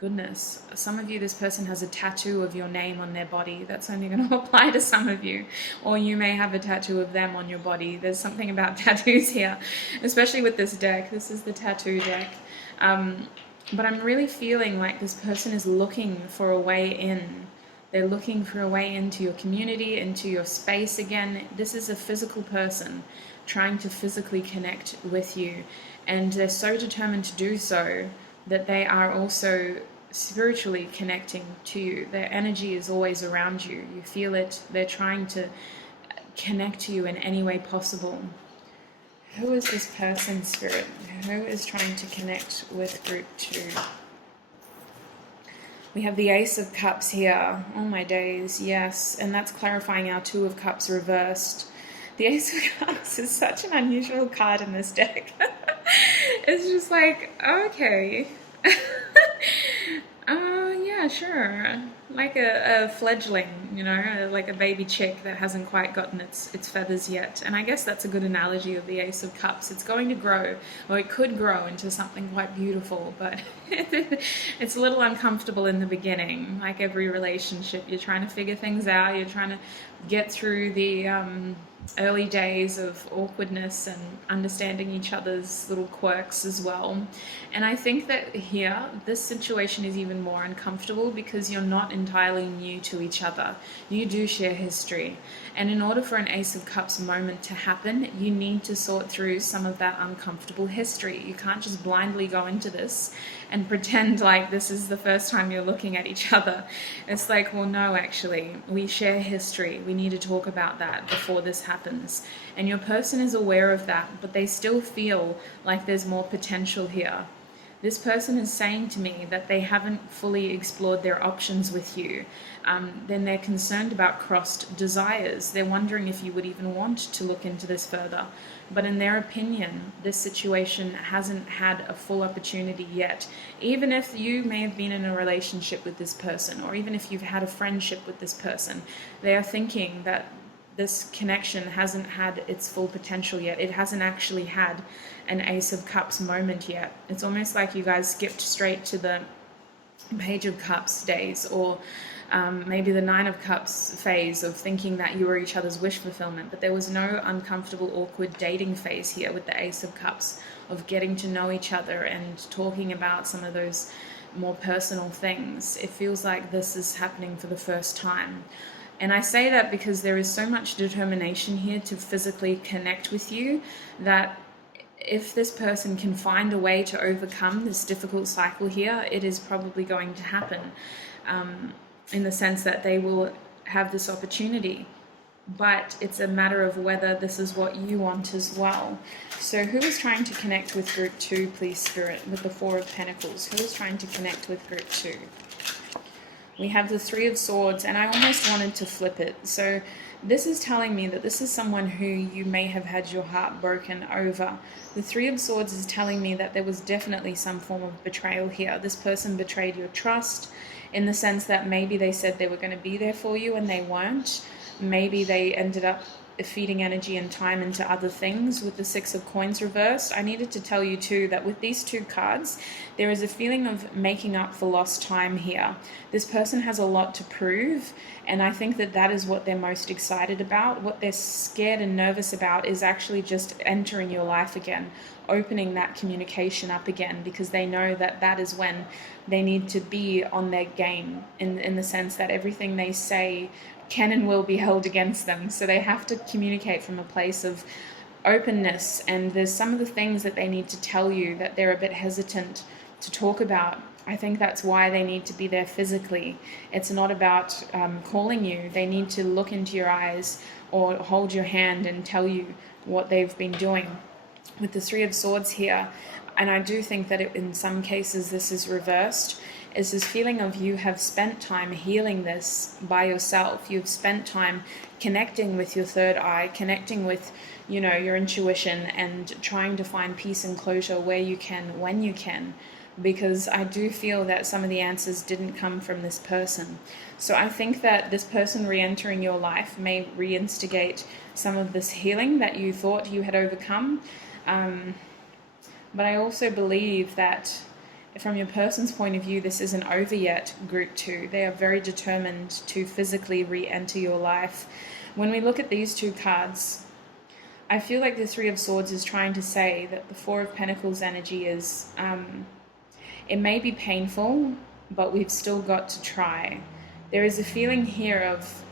Goodness, some of you, this person has a tattoo of your name on their body. That's only going to apply to some of you. Or you may have a tattoo of them on your body. There's something about tattoos here, especially with this deck. This is the tattoo deck. But I'm really feeling like this person is looking for a way in. They're looking for a way into your community, into your space again. This is a physical person trying to physically connect with you. And they're so determined to do so that they are also spiritually connecting to you. Their energy is always around you. You feel it. They're trying to connect to you in any way possible. Who is this person, Spirit? Who is trying to connect with Group 2? We have the Ace of Cups here. Oh my days, yes. And that's clarifying our Two of Cups reversed. The Ace of Cups is such an unusual card in this deck. It's just like, okay. Yeah, sure. Like a fledgling, you know, like a baby chick that hasn't quite gotten its feathers yet. And I guess that's a good analogy of the Ace of Cups. It's going to grow, or it could grow into something quite beautiful, but it's a little uncomfortable in the beginning. Like every relationship, you're trying to figure things out. You're trying to get through the early days of awkwardness and understanding each other's little quirks as well. And I think that here, this situation is even more uncomfortable because you're not entirely new to each other. You do share history. And in order for an Ace of Cups moment to happen, you need to sort through some of that uncomfortable history. You can't just blindly go into this and pretend like this is the first time you're looking at each other. It's like, well, no, actually, we share history. We need to talk about that before this happens. And your person is aware of that, but they still feel like there's more potential here. This person is saying to me that they haven't fully explored their options with you. Then they're concerned about crossed desires. They're wondering if you would even want to look into this further. But in their opinion, this situation hasn't had a full opportunity yet. Even if you may have been in a relationship with this person, or even if you've had a friendship with this person, they are thinking that this connection hasn't had its full potential yet. It hasn't actually had an Ace of Cups moment yet. It's almost like you guys skipped straight to the Page of Cups days, or maybe the Nine of Cups phase of thinking that you were each other's wish fulfillment, but there was no uncomfortable, awkward dating phase here with the Ace of Cups, of getting to know each other and talking about some of those more personal things. It feels like this is happening for the first time. And I say that because there is so much determination here to physically connect with you, that if this person can find a way to overcome this difficult cycle here, it is probably going to happen, in the sense that they will have this opportunity. But it's a matter of whether this is what you want as well. So who is trying to connect with group 2, please, Spirit, with the Four of Pentacles? Who is trying to connect with group 2? We have the Three of Swords, and I almost wanted to flip it. So this is telling me that this is someone who you may have had your heart broken over. The Three of Swords is telling me that there was definitely some form of betrayal here. This person betrayed your trust, in the sense that maybe they said they were going to be there for you and they weren't. Maybe they ended up feeding energy and time into other things. With the Six of Coins reversed, I needed to tell you too that with these two cards, there is a feeling of making up for lost time here. This person has a lot to prove, and I think that that is what they're most excited about. What they're scared and nervous about is actually just entering your life again, opening that communication up again, because they know that that is when they need to be on their game, in the sense that everything they say can and will be held against them. So they have to communicate from a place of openness, and there's some of the things that they need to tell you that they're a bit hesitant to talk about. I think that's why they need to be there physically. It's not about calling you. They need to look into your eyes or hold your hand and tell you what they've been doing. With the Three of Swords here, and I do think that in some cases this is reversed, is this feeling of you have spent time healing this by yourself. You've spent time connecting with your third eye, connecting with, your intuition, and trying to find peace and closure where you can, when you can. Because I do feel that some of the answers didn't come from this person. So I think that this person re-entering your life may reinstigate some of this healing that you thought you had overcome. But I also believe that from your person's point of view, this isn't over yet, group 2. They are very determined to physically re-enter your life. When we look at these two cards, I feel like the Three of Swords is trying to say that the Four of Pentacles energy is, it may be painful, but we've still got to try. There is a feeling here of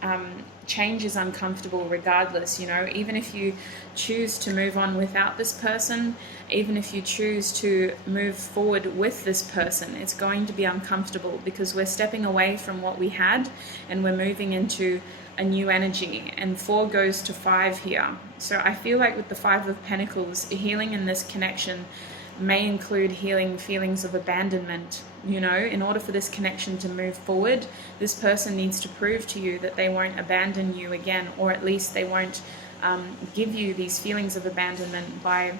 change is uncomfortable regardless, even if you choose to move on without this person, even if you choose to move forward with this person, it's going to be uncomfortable, because we're stepping away from what we had and we're moving into a new energy. And 4 goes to 5 here. So I feel like with the Five of Pentacles, healing in this connection may include healing feelings of abandonment. In order for this connection to move forward, this person needs to prove to you that they won't abandon you again, or at least they won't give you these feelings of abandonment by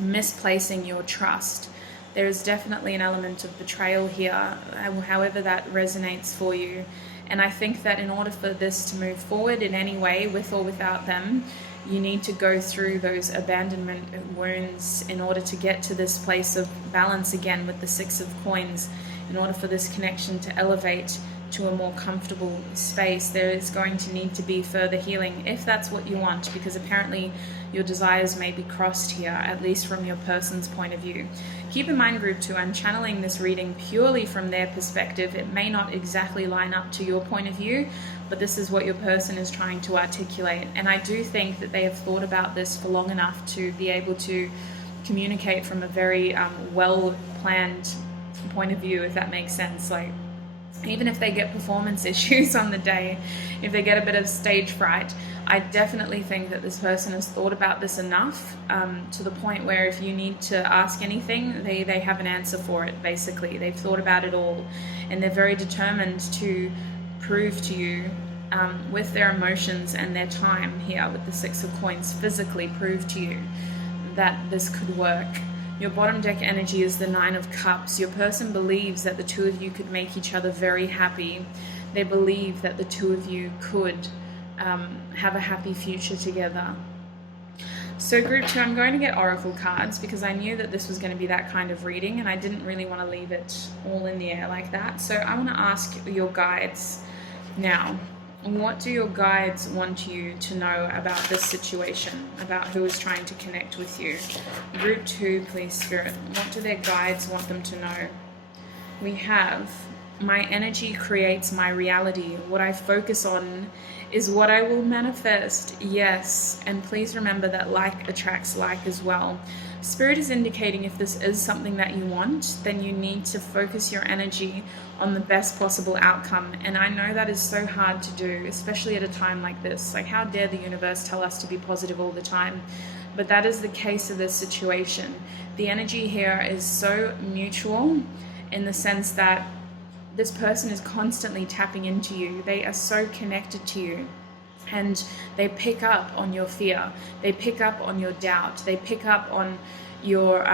misplacing your trust. There is definitely an element of betrayal here, however that resonates for you. And I think that in order for this to move forward in any way, with or without them, you need to go through those abandonment wounds in order to get to this place of balance again with the Six of Coins. In order for this connection to elevate to a more comfortable space, there is going to need to be further healing, if that's what you want, because apparently your desires may be crossed here, at least from your person's point of view. Keep in mind, group 2, I'm channeling this reading purely from their perspective. It may not exactly line up to your point of view, but this is what your person is trying to articulate. And I do think that they have thought about this for long enough to be able to communicate from a very well-planned point of view, if that makes sense. Like, even if they get performance issues on the day, if they get a bit of stage fright, I definitely think that this person has thought about this enough to the point where if you need to ask anything, they have an answer for it, basically. They've thought about it all, and they're very determined to prove to you with their emotions and their time here with the Six of Coins, physically prove to you that this could work. Your bottom deck energy is the Nine of Cups. Your person believes that the two of you could make each other very happy. They believe that the two of you could have a happy future together. So group 2, I'm going to get oracle cards because I knew that this was going to be that kind of reading, and I didn't really want to leave it all in the air like that. So I want to ask your guides Now, what do your guides want you to know about this situation, about who is trying to connect with you? Group 2, please, Spirit. What do their guides want them to know? We have, my energy creates my reality. What I focus on is what I will manifest. Yes, and please remember that like attracts like as well. Spirit is indicating if this is something that you want, then you need to focus your energy on the best possible outcome. And I know that is so hard to do, especially at a time like this. Like, how dare the universe tell us to be positive all the time? But that is the case of this situation. The energy here is so mutual in the sense that this person is constantly tapping into you. They are so connected to you. And they pick up on your fear. They pick up on your doubt. They pick up on your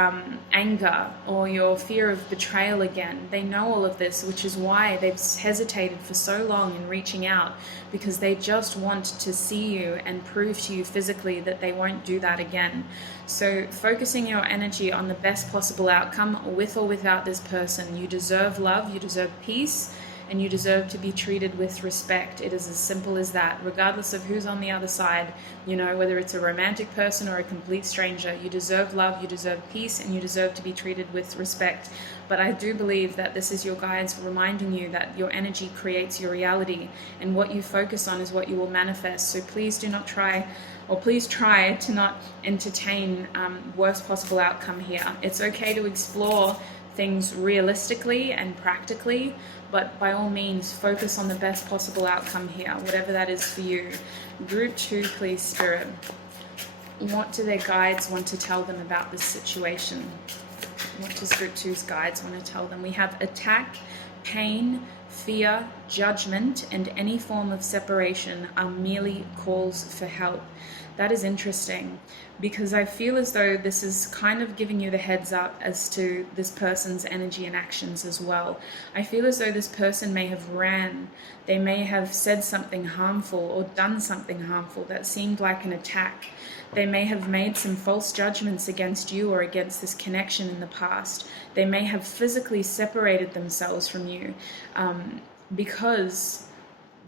anger or your fear of betrayal again. They know all of this, which is why they've hesitated for so long in reaching out, because they just want to see you and prove to you physically that they won't do that again. So focusing your energy on the best possible outcome with or without this person. You deserve love, you deserve peace, and you deserve to be treated with respect. It is as simple as that, regardless of who's on the other side. You know, whether it's a romantic person or a complete stranger, you deserve love, you deserve peace, and you deserve to be treated with respect. But I do believe that this is your guides reminding you that your energy creates your reality, and what you focus on is what you will manifest. So please do not try, or please try to not entertain worst possible outcome here. It's okay to explore things realistically and practically, but by all means focus on the best possible outcome here, whatever that is for you. Group 2, please, Spirit. What do their guides want to tell them about this situation? What does Group 2's guides want to tell them? We have attack, pain, fear, judgment, and any form of separation are merely calls for help. That is interesting, because I feel as though this is kind of giving you the heads up as to this person's energy and actions as well. I feel as though this person may have ran. They may have said something harmful or done something harmful that seemed like an attack. They may have made some false judgments against you or against this connection in the past. They may have physically separated themselves from you because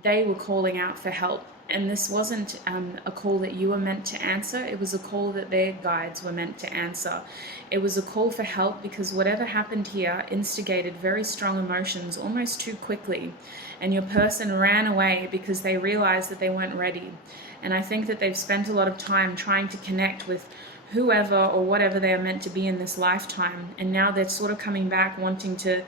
they were calling out for help. And this wasn't a call that you were meant to answer. It was a call that their guides were meant to answer. It was a call for help because whatever happened here instigated very strong emotions almost too quickly. And your person ran away because they realized that they weren't ready. And I think that they've spent a lot of time trying to connect with whoever or whatever they are meant to be in this lifetime. And now they're sort of coming back wanting to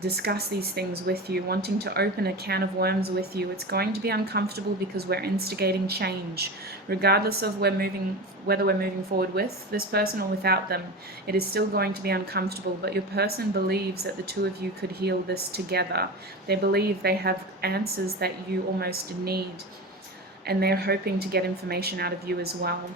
discuss these things with you, wanting to open a can of worms with you. It's going to be uncomfortable because we're instigating change. Regardless of whether we're moving forward with this person or without them, it is still going to be uncomfortable, but your person believes that the two of you could heal this together. They believe they have answers that you almost need, and they're hoping to get information out of you as well.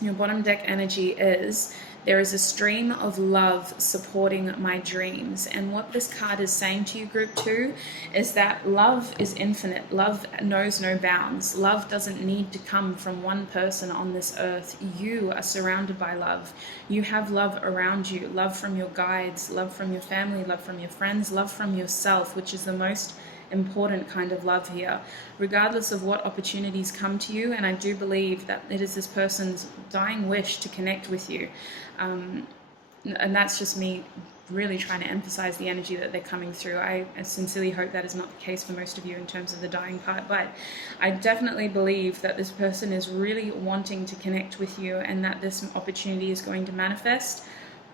Your bottom deck energy is, there is a stream of love supporting my dreams. And what this card is saying to you, Group 2, is that love is infinite. Love knows no bounds. Love doesn't need to come from one person on this earth. You are surrounded by love. You have love around you. Love from your guides, love from your family, love from your friends, love from yourself, which is the most important kind of love here, regardless of what opportunities come to you. And I do believe that it is this person's dying wish to connect with you, and that's just me really trying to emphasize the energy that they're coming through. I sincerely hope that is not the case for most of you in terms of the dying part, but I definitely believe that this person is really wanting to connect with you and that this opportunity is going to manifest.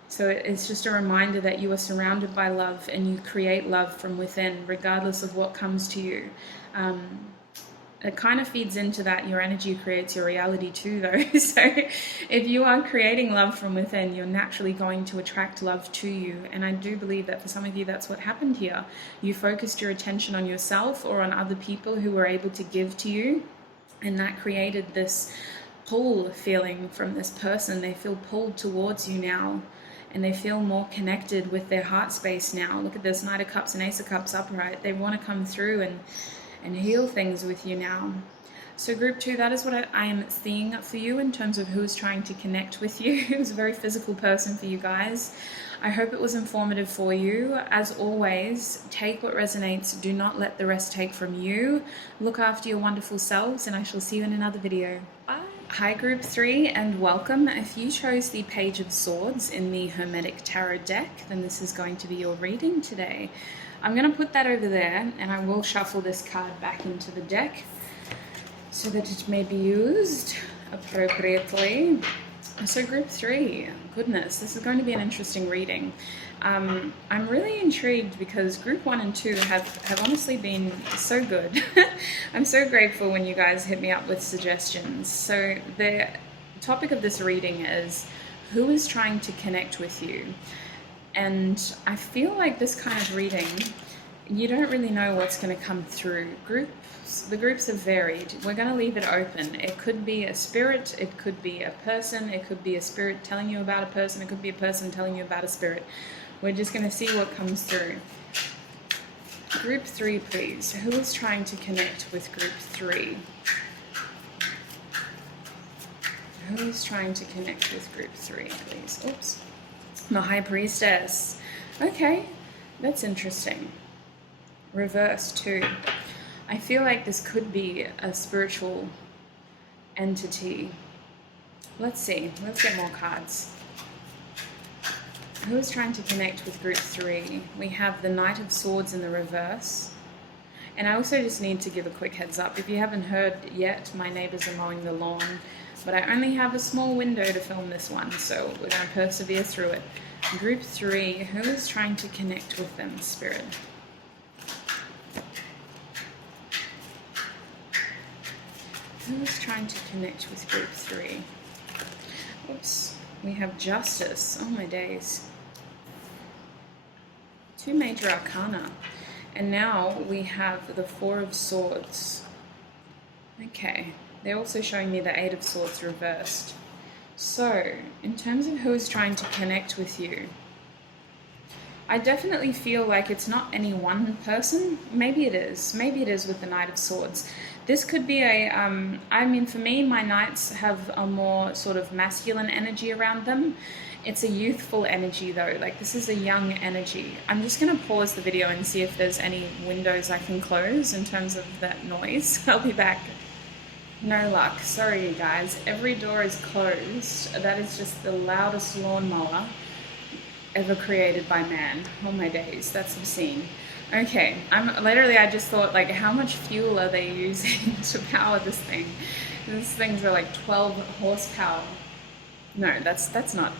So it's just a reminder that you are surrounded by love and you create love from within, regardless of what comes to you. It kind of feeds into that your energy creates your reality too, though. So if you are creating love from within, you're naturally going to attract love to you. And I do believe that for some of you, that's what happened here. You focused your attention on yourself or on other people who were able to give to you, and that created this pull feeling from this person. They feel pulled towards you now, and they feel more connected with their heart space now. Look at this, Knight of Cups and Ace of Cups upright. They want to come through and heal things with you now. So group 2, that is what I am seeing for you in terms of who is trying to connect with you. It was a very physical person for you guys. I hope it was informative for you. As always, take what resonates. Do not let the rest take from you. Look after your wonderful selves, and I shall see you in another video. Bye. Hi group 3, and welcome. If you chose the Page of Swords in the Hermetic Tarot deck, then this is going to be your reading today. I'm going to put that over there, and I will shuffle this card back into the deck so that it may be used appropriately. So group 3, goodness, this is going to be an interesting reading. I'm really intrigued because group 1 and 2 have honestly been so good. I'm so grateful when you guys hit me up with suggestions. So the topic of this reading is who is trying to connect with you? And I feel like this kind of reading, you don't really know what's going to come through. The groups are varied. We're going to leave it open. It could be a spirit, it could be a person, it could be a spirit telling you about a person, it could be a person telling you about a spirit. We're just going to see what comes through. Group 3, please. Who is trying to connect with group 3? Who is trying to connect with group 3, please? Oops. The High Priestess. Okay, that's interesting. Reverse too. I feel like this could be a spiritual entity. Let's see. Let's get more cards. Who is trying to connect with group 3? We have the Knight of Swords in the reverse. And I also just need to give a quick heads up. If you haven't heard yet, my neighbors are mowing the lawn. But I only have a small window to film this one, so we're going to persevere through it. Group 3, who is trying to connect with them, Spirit? Who is trying to connect with group 3? Oops, we have Justice. Oh my days. 2 major arcana. And now we have the 4 of Swords. Okay, they're also showing me the 8 of Swords reversed. So, in terms of who is trying to connect with you, I definitely feel like it's not any one person. Maybe it is. Maybe it is with the Knight of Swords. This could be I mean, for me, my knights have a more sort of masculine energy around them. It's a youthful energy though, like this is a young energy. I'm just going to pause the video and see if there's any windows I can close in terms of that noise. I'll be back. No luck. Sorry you guys. Every door is closed. That is just the loudest lawnmower ever created by man. Oh my days, that's obscene. Okay, I just thought, like, how much fuel are they using to power this thing? These things are like 12 horsepower. No, that's not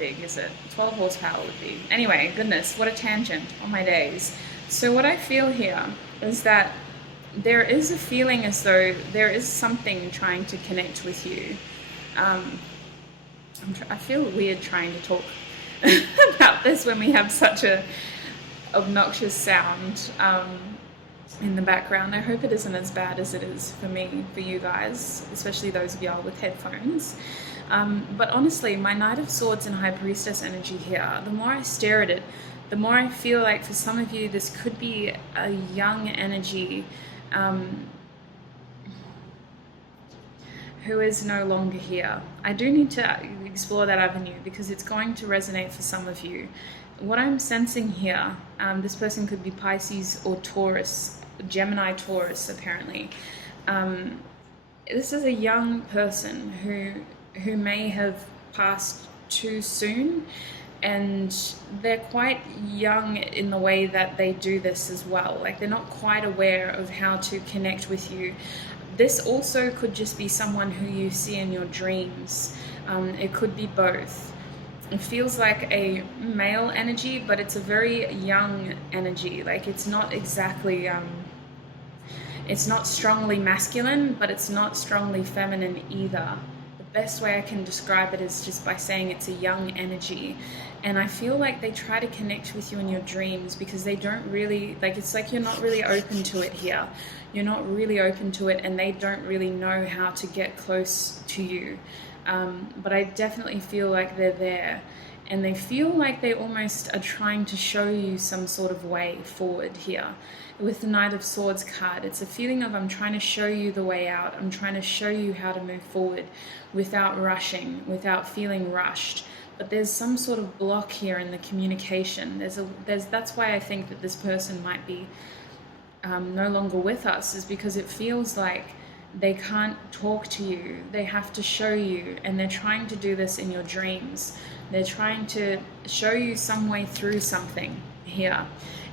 big, is it? 12 horsepower would be. Anyway, goodness, what a tangent. Oh my days. So what I feel here is that there is a feeling as though there is something trying to connect with you. I feel weird trying to talk about this when we have such a obnoxious sound in the background. I hope it isn't as bad as it is for me, for you guys, especially those of y'all with headphones. But honestly, my Knight of Swords and High Priestess energy here, the more I stare at it, the more I feel like for some of you this could be a young energy who is no longer here. I do need to explore that avenue because it's going to resonate for some of you. What I'm sensing here, this person could be Pisces or Taurus, Gemini, Taurus apparently. This is a young person who may have passed too soon, and they're quite young in the way that they do this as well. Like they're not quite aware of how to connect with you. This also could just be someone who you see in your dreams. It could be both. It feels like a male energy, but it's a very young energy. Like it's not exactly, it's not strongly masculine, but it's not strongly feminine either. The best way I can describe it is just by saying it's a young energy. And I feel like they try to connect with you in your dreams because they don't really, like it's like you're not really open to it here. You're not really open to it, and they don't really know how to get close to you. But I definitely feel like they're there. and they feel like they almost are trying to show you some sort of way forward here. With the Knight of Swords card, it's a feeling of, I'm trying to show you the way out. I'm trying to show you how to move forward without rushing, without feeling rushed. But there's some sort of block here in the communication. That's why I think that this person might be no longer with us, is because it feels like they can't talk to you. They have to show you, and they're trying to do this in your dreams. They're trying to show you some way through something here.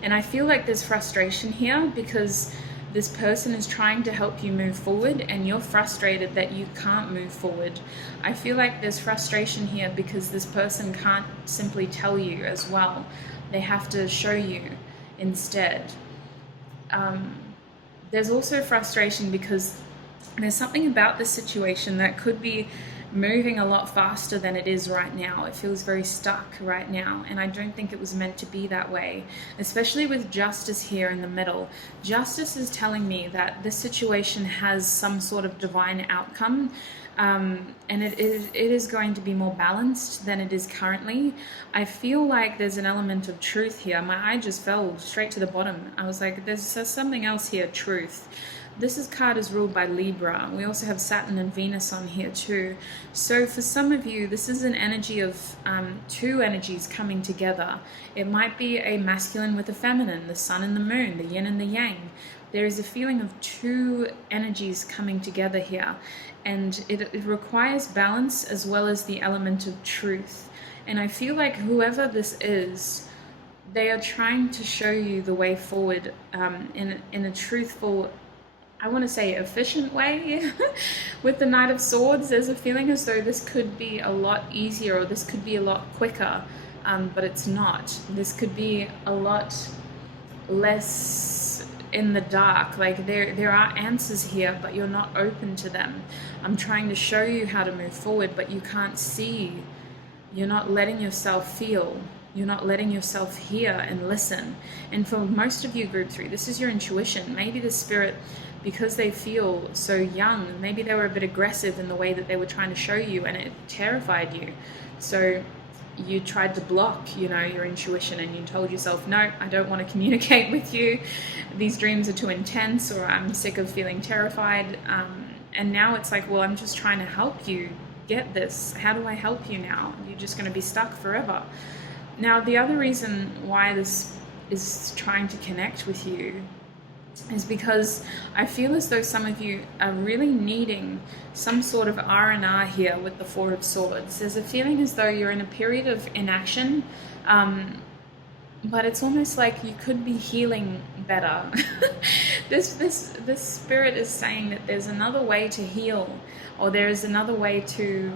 And I feel like there's frustration here because this person is trying to help you move forward and you're frustrated that you can't move forward. I feel like there's frustration here because this person can't simply tell you as well. They have to show you instead. There's also frustration because there's something about this situation that could be moving a lot faster than it is right now. It feels very stuck right now, and I don't think it was meant to be that way, especially with Justice here in the middle. Justice is telling me that this situation has some sort of divine outcome, and it is going to be more balanced than it is currently. I feel like there's an element of truth here. My eye just fell straight to the bottom. I was like, there's something else here, truth. This card is ruled by Libra. We also have Saturn and Venus on here too. So for some of you, this is an energy of two energies coming together. It might be a masculine with a feminine, the sun and the moon, the yin and the yang. There is a feeling of two energies coming together here. And it requires balance as well as the element of truth. And I feel like whoever this is, they are trying to show you the way forward in a truthful, I want to say efficient way. With the Knight of Swords, there's a feeling as though this could be a lot easier or this could be a lot quicker, but it's not. This could be a lot less in the dark. Like there are answers here, but you're not open to them. I'm trying to show you how to move forward, but you can't see. You're not letting yourself feel. You're not letting yourself hear and listen. And for most of you, Group 3, this is your intuition. Maybe the spirit, because they feel so young, maybe they were a bit aggressive in the way that they were trying to show you, and it terrified you. So you tried to block, your intuition, and you told yourself, no, I don't want to communicate with you. These dreams are too intense, or I'm sick of feeling terrified. And now it's like, well, I'm just trying to help you get this. How do I help you now? You're just going to be stuck forever. Now, the other reason why this is trying to connect with you is because I feel as though some of you are really needing some sort of R&R here with the Four of Swords. There's a feeling as though you're in a period of inaction, but it's almost like you could be healing better. This spirit is saying that there's another way to heal, or there is another way to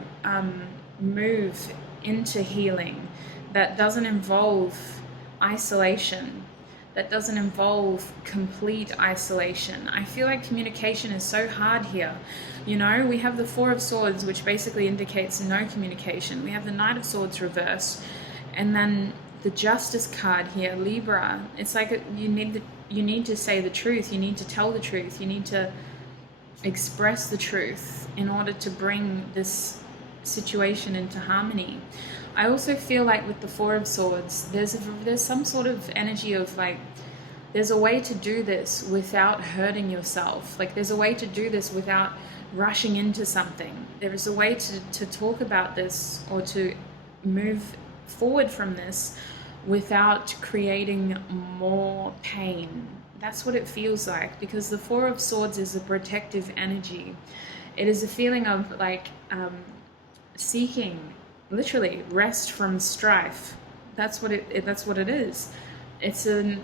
move into healing that doesn't involve isolation, that doesn't involve complete isolation. I feel like communication is so hard here. We have the Four of Swords, which basically indicates no communication. We have the Knight of Swords reversed, and then the Justice card here, Libra. It's like you need to say the truth. You need to tell the truth. You need to express the truth in order to bring this situation into harmony. I also feel like with the Four of Swords, there's some sort of energy of like, there's a way to do this without hurting yourself. Like there's a way to do this without rushing into something. There is a way to talk about this or to move forward from this without creating more pain. That's what it feels like, because the Four of Swords is a protective energy. It is a feeling of like seeking, literally, rest from strife. That's what it is. It's a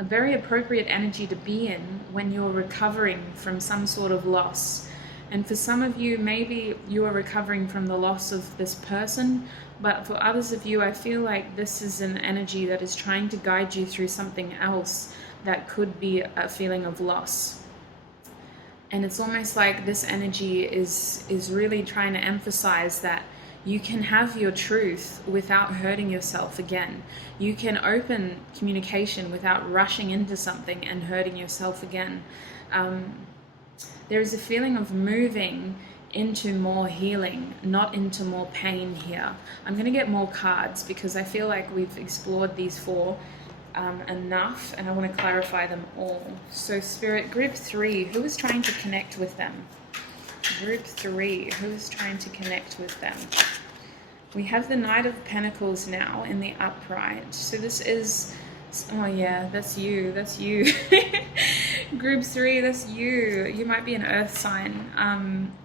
very appropriate energy to be in when you're recovering from some sort of loss. And for some of you, maybe you are recovering from the loss of this person, but for others of you, I feel like this is an energy that is trying to guide you through something else that could be a feeling of loss. And it's almost like this energy is really trying to emphasize that you can have your truth without hurting yourself again. You can open communication without rushing into something and hurting yourself again. There is a feeling of moving into more healing, not into more pain here. I'm going to get more cards because I feel like we've explored these four enough, and I want to clarify them all. So Spirit, group 3, who is trying to connect with them? Group 3, who is trying to connect with them? We have the Knight of Pentacles now in the upright. So this is, oh yeah, that's you, that's you. Group 3, that's you. You might be an earth sign.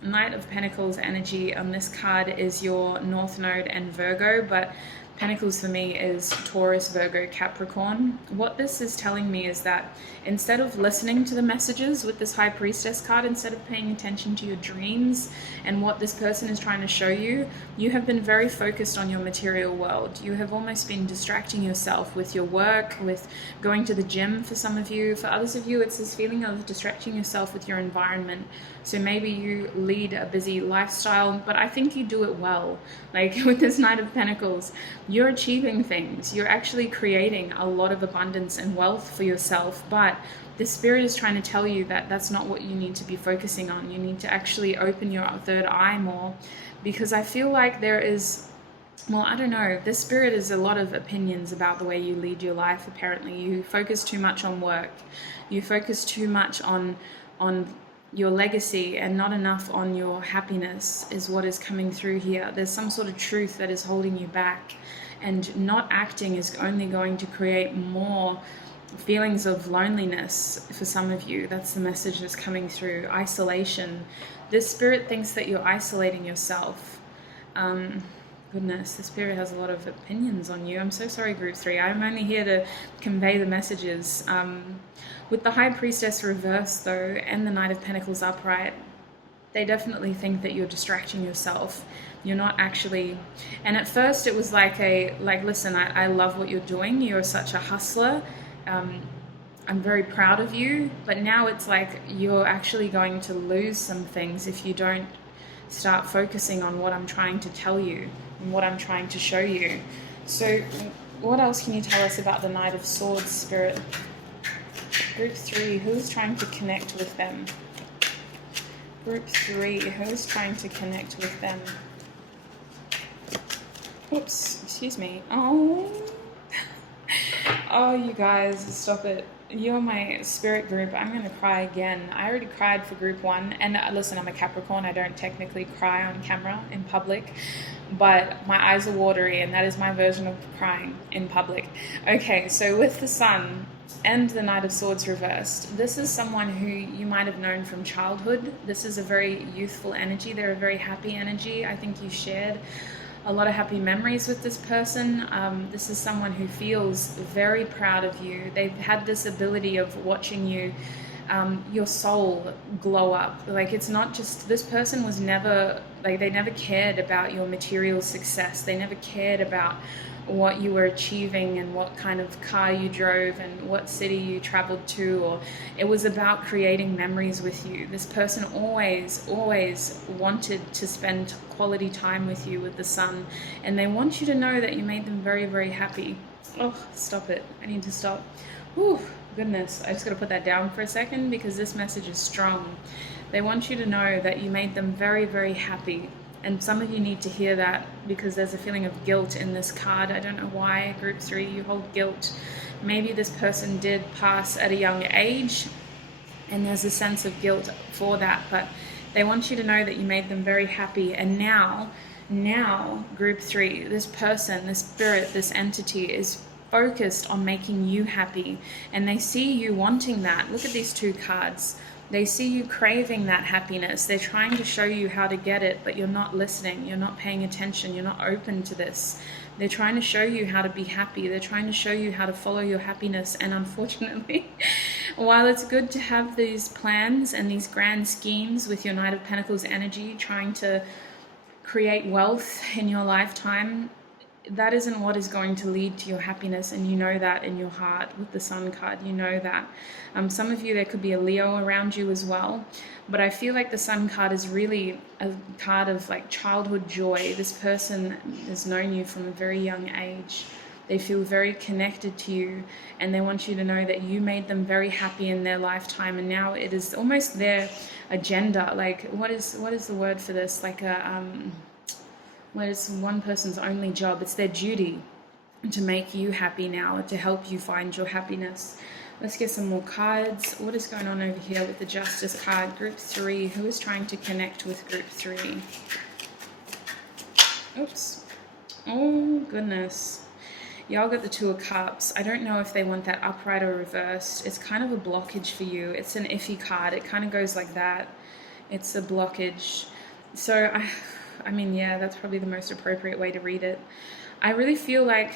Knight of Pentacles energy on this card is your North Node and Virgo, but Pentacles for me is Taurus, Virgo, Capricorn. What this is telling me is that instead of listening to the messages with this High Priestess card, instead of paying attention to your dreams and what this person is trying to show you, you have been very focused on your material world. You have almost been distracting yourself with your work, with going to the gym for some of you. For others of you, it's this feeling of distracting yourself with your environment. So maybe you lead a busy lifestyle, but I think you do it well. Like with this Knight of Pentacles, you're achieving things. You're actually creating a lot of abundance and wealth for yourself, but the Spirit is trying to tell you that that's not what you need to be focusing on. You need to actually open your third eye more, because I feel like there is, well, I don't know, this Spirit is a lot of opinions about the way you lead your life. Apparently you focus too much on work, you focus too much on your legacy and not enough on your happiness is what is coming through here. There's some sort of truth that is holding you back, and not acting is only going to create more feelings of loneliness for some of you. That's the message that's coming through. Isolation. This Spirit thinks that you're isolating yourself. Goodness, the Spirit has a lot of opinions on you. I'm so sorry, Group 3. I'm only here to convey the messages. With the High Priestess reversed, though, and the Knight of Pentacles upright, they definitely think that you're distracting yourself. You're not actually... And at first it was like listen, I love what you're doing. You're such a hustler. I'm very proud of you. But now it's like you're actually going to lose some things if you don't start focusing on what I'm trying to tell you and what I'm trying to show you. So what else can you tell us about the Knight of Swords, Spirit? Group 3, who's trying to connect with them? Group 3, who's trying to connect with them? Oops, excuse me. Oh, you guys, stop it. You're my spirit group. I'm going to cry again. I already cried for group 1. And listen, I'm a Capricorn. I don't technically cry on camera in public, but my eyes are watery, and that is my version of crying in public. Okay, so with the Sun and the Knight of Swords reversed, this is someone who you might have known from childhood. This is a very youthful energy. They're a very happy energy. I think you shared a lot of happy memories with this person. This is someone who feels very proud of you. They've had this ability of watching you, your soul glow up. Like, it's not just, this person was never, like, they never cared about your material success. They never cared about what you were achieving and what kind of car you drove and what city you traveled to, or it was about creating memories with you. This person always wanted to spend quality time with you, with the Sun, and they want you to know that you made them very, very happy. Oh, stop it. I need to stop. Whew, goodness. I just got to put that down for a second because this message is strong. They want you to know that you made them very, very happy. And some of you need to hear that because there's a feeling of guilt in this card. I don't know why, Group 3, you hold guilt. Maybe this person did pass at a young age and there's a sense of guilt for that, but they want you to know that you made them very happy. And now, Group 3, this person, this spirit, this entity is focused on making you happy, and they see you wanting that. Look at these two cards. They see you craving that happiness. They're trying to show you how to get it, but you're not listening. You're not paying attention. You're not open to this. They're trying to show you how to be happy. They're trying to show you how to follow your happiness. And unfortunately, while it's good to have these plans and these grand schemes with your Knight of Pentacles energy, trying to create wealth in your lifetime, that isn't what is going to lead to your happiness, and you know that in your heart with the Sun card. You know that. Some of you, there could be a Leo around you as well, but I feel like the Sun card is really a card of like childhood joy. This person has known you from a very young age. They feel very connected to you, and they want you to know that you made them very happy in their lifetime, and now it is almost their agenda. Like, what is the word for this? Like what is one person's only job? It's their duty to make you happy now, to help you find your happiness. Let's get some more cards. What is going on over here with the Justice card? Group 3. Who is trying to connect with Group 3? Oops. Oh, goodness. Y'all got the Two of Cups. I don't know if they want that upright or reversed. It's kind of a blockage for you. It's an iffy card. It kind of goes like that. It's a blockage. So, I mean, yeah, that's probably the most appropriate way to read it. I really feel like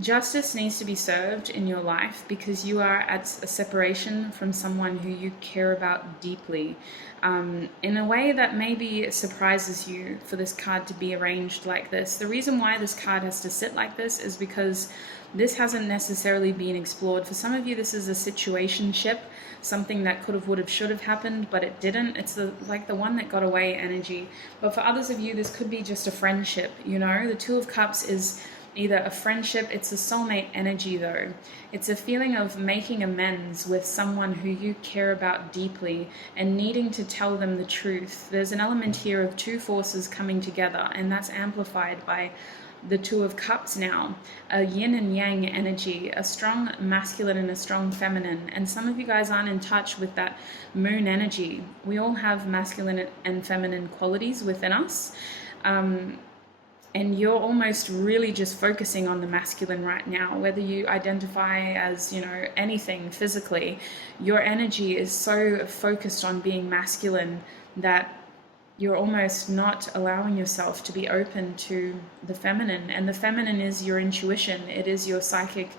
justice needs to be served in your life because you are at a separation from someone who you care about deeply, in a way that maybe surprises you for this card to be arranged like this. The reason why this card has to sit like this is because this hasn't necessarily been explored. For some of you, this is a situationship, something that could have, would have, should have happened, but it didn't. It's like the one that got away energy. But for others of you, this could be just a friendship, you know? The Two of Cups is either a friendship, it's a soulmate energy though. It's a feeling of making amends with someone who you care about deeply and needing to tell them the truth. There's an element here of two forces coming together, and that's amplified by the Two of Cups now. A yin and yang energy, a strong masculine and a strong feminine. And some of you guys aren't in touch with that moon energy. We all have masculine and feminine qualities within us. And you're almost really just focusing on the masculine right now, whether you identify as, you know, anything physically. Your energy is so focused on being masculine that you're almost not allowing yourself to be open to the feminine. And the feminine is your intuition. It is your psychic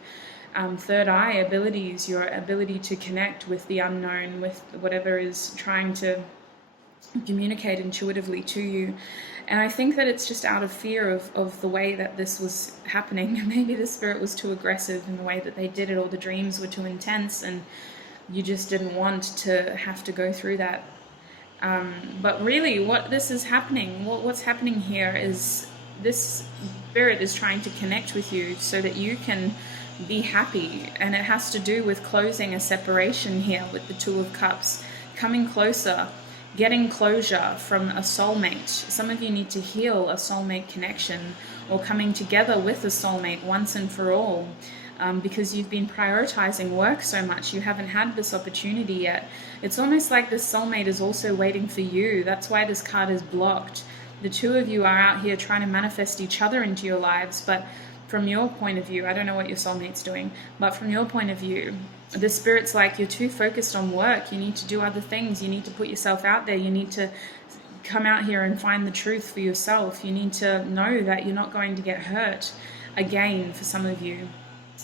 third eye abilities, your ability to connect with the unknown, with whatever is trying to communicate intuitively to you. And I think that it's just out of fear of the way that this was happening. Maybe the spirit was too aggressive in the way that they did it, or the dreams were too intense and you just didn't want to have to go through that. But really what this is happening, what's happening here is this spirit is trying to connect with you so that you can be happy. And it has to do with closing a separation here with the Two of Cups, coming closer, getting closure from a soulmate. Some of you need to heal a soulmate connection, or coming together with a soulmate once and for all, because you've been prioritizing work so much. You haven't had this opportunity yet. It's almost like this soulmate is also waiting for you. That's why this card is blocked. The two of you are out here trying to manifest each other into your lives, but from your point of view, I don't know what your soulmate's doing, but from your point of view, the spirit's like, you're too focused on work. You need to do other things. You need to put yourself out there. You need to come out here and find the truth for yourself. You need to know that you're not going to get hurt again. For some of you,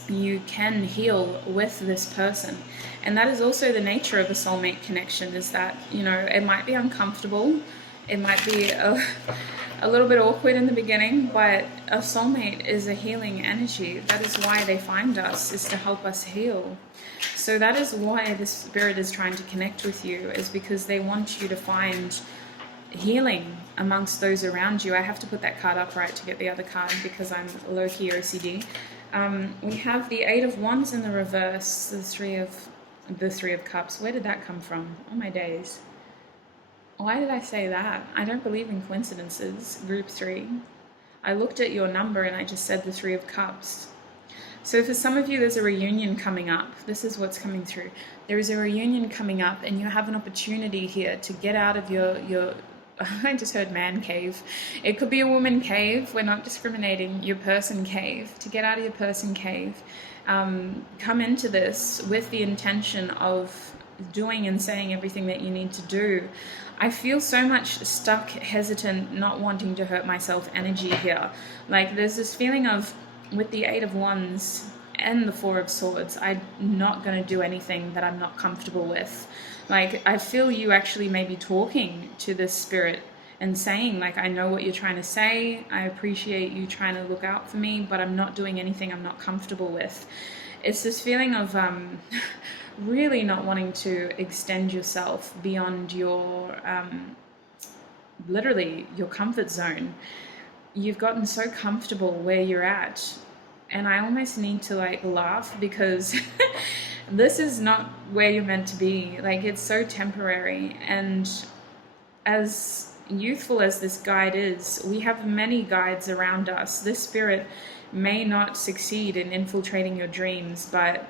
you can heal with this person. And that is also the nature of a soulmate connection, is that, you know, it might be uncomfortable. It might be a little bit awkward in the beginning, but a soulmate is a healing energy. That is why they find us, is to help us heal. So that is why the spirit is trying to connect with you, is because they want you to find healing amongst those around you. I have to put that card upright to get the other card because I'm low-key OCD. We have the Eight of Wands in the reverse, the Three of Cups. Where did that come from? Oh my days. Why did I say that? I don't believe in coincidences, Group 3. I looked at your number and I just said the Three of Cups. So for some of you, there's a reunion coming up. This is what's coming through. There is a reunion coming up, and you have an opportunity here to get out of your I just heard man cave. It could be a woman cave. We're not discriminating. Your person cave. To get out of your person cave. Come into this with the intention of doing and saying everything that you need to do. I feel so much stuck, hesitant, not wanting to hurt myself energy here. Like there's this feeling of, with the Eight of Wands and the Four of Swords, I'm not going to do anything that I'm not comfortable with. Like, I feel you actually maybe talking to this spirit and saying, like, I know what you're trying to say. I appreciate you trying to look out for me, but I'm not doing anything I'm not comfortable with. It's this feeling of really not wanting to extend yourself beyond your, literally, your comfort zone. You've gotten so comfortable where you're at. and I almost need to like laugh because this is not where you're meant to be. Like, it's so temporary. And as youthful as this guide is, we have many guides around us. This spirit may not succeed in infiltrating your dreams, but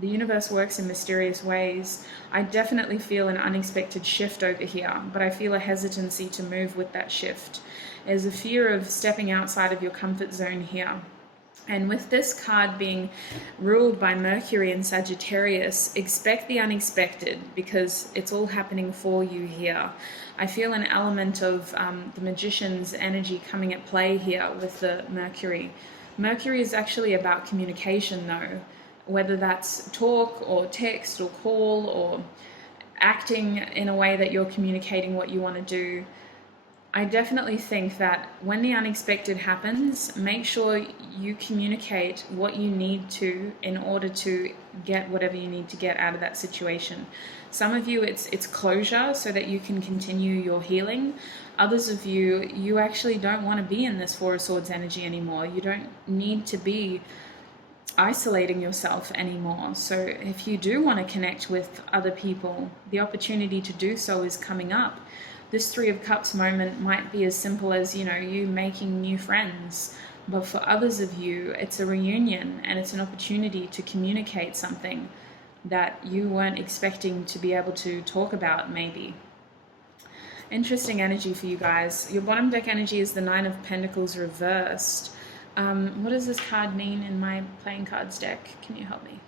the universe works in mysterious ways. I definitely feel an unexpected shift over here, but I feel a hesitancy to move with that shift. There's a fear of stepping outside of your comfort zone here. And with this card being ruled by Mercury and Sagittarius, expect the unexpected, because it's all happening for you here. I feel an element of the Magician's energy coming at play here with the Mercury. Mercury is actually about communication though, whether that's talk or text or call or acting in a way that you're communicating what you want to do. I definitely think that when the unexpected happens, make sure you communicate what you need to in order to get whatever you need to get out of that situation. Some of you, it's closure so that you can continue your healing. Others of you, you actually don't want to be in this Four of Swords energy anymore. You don't need to be isolating yourself anymore. So if you do want to connect with other people, the opportunity to do so is coming up. This Three of Cups moment might be as simple as, you know, you making new friends, but for others of you, it's a reunion and it's an opportunity to communicate something that you weren't expecting to be able to talk about, maybe. Interesting energy for you guys. Your bottom deck energy is the Nine of Pentacles reversed. What does this card mean in my playing cards deck? Can you help me?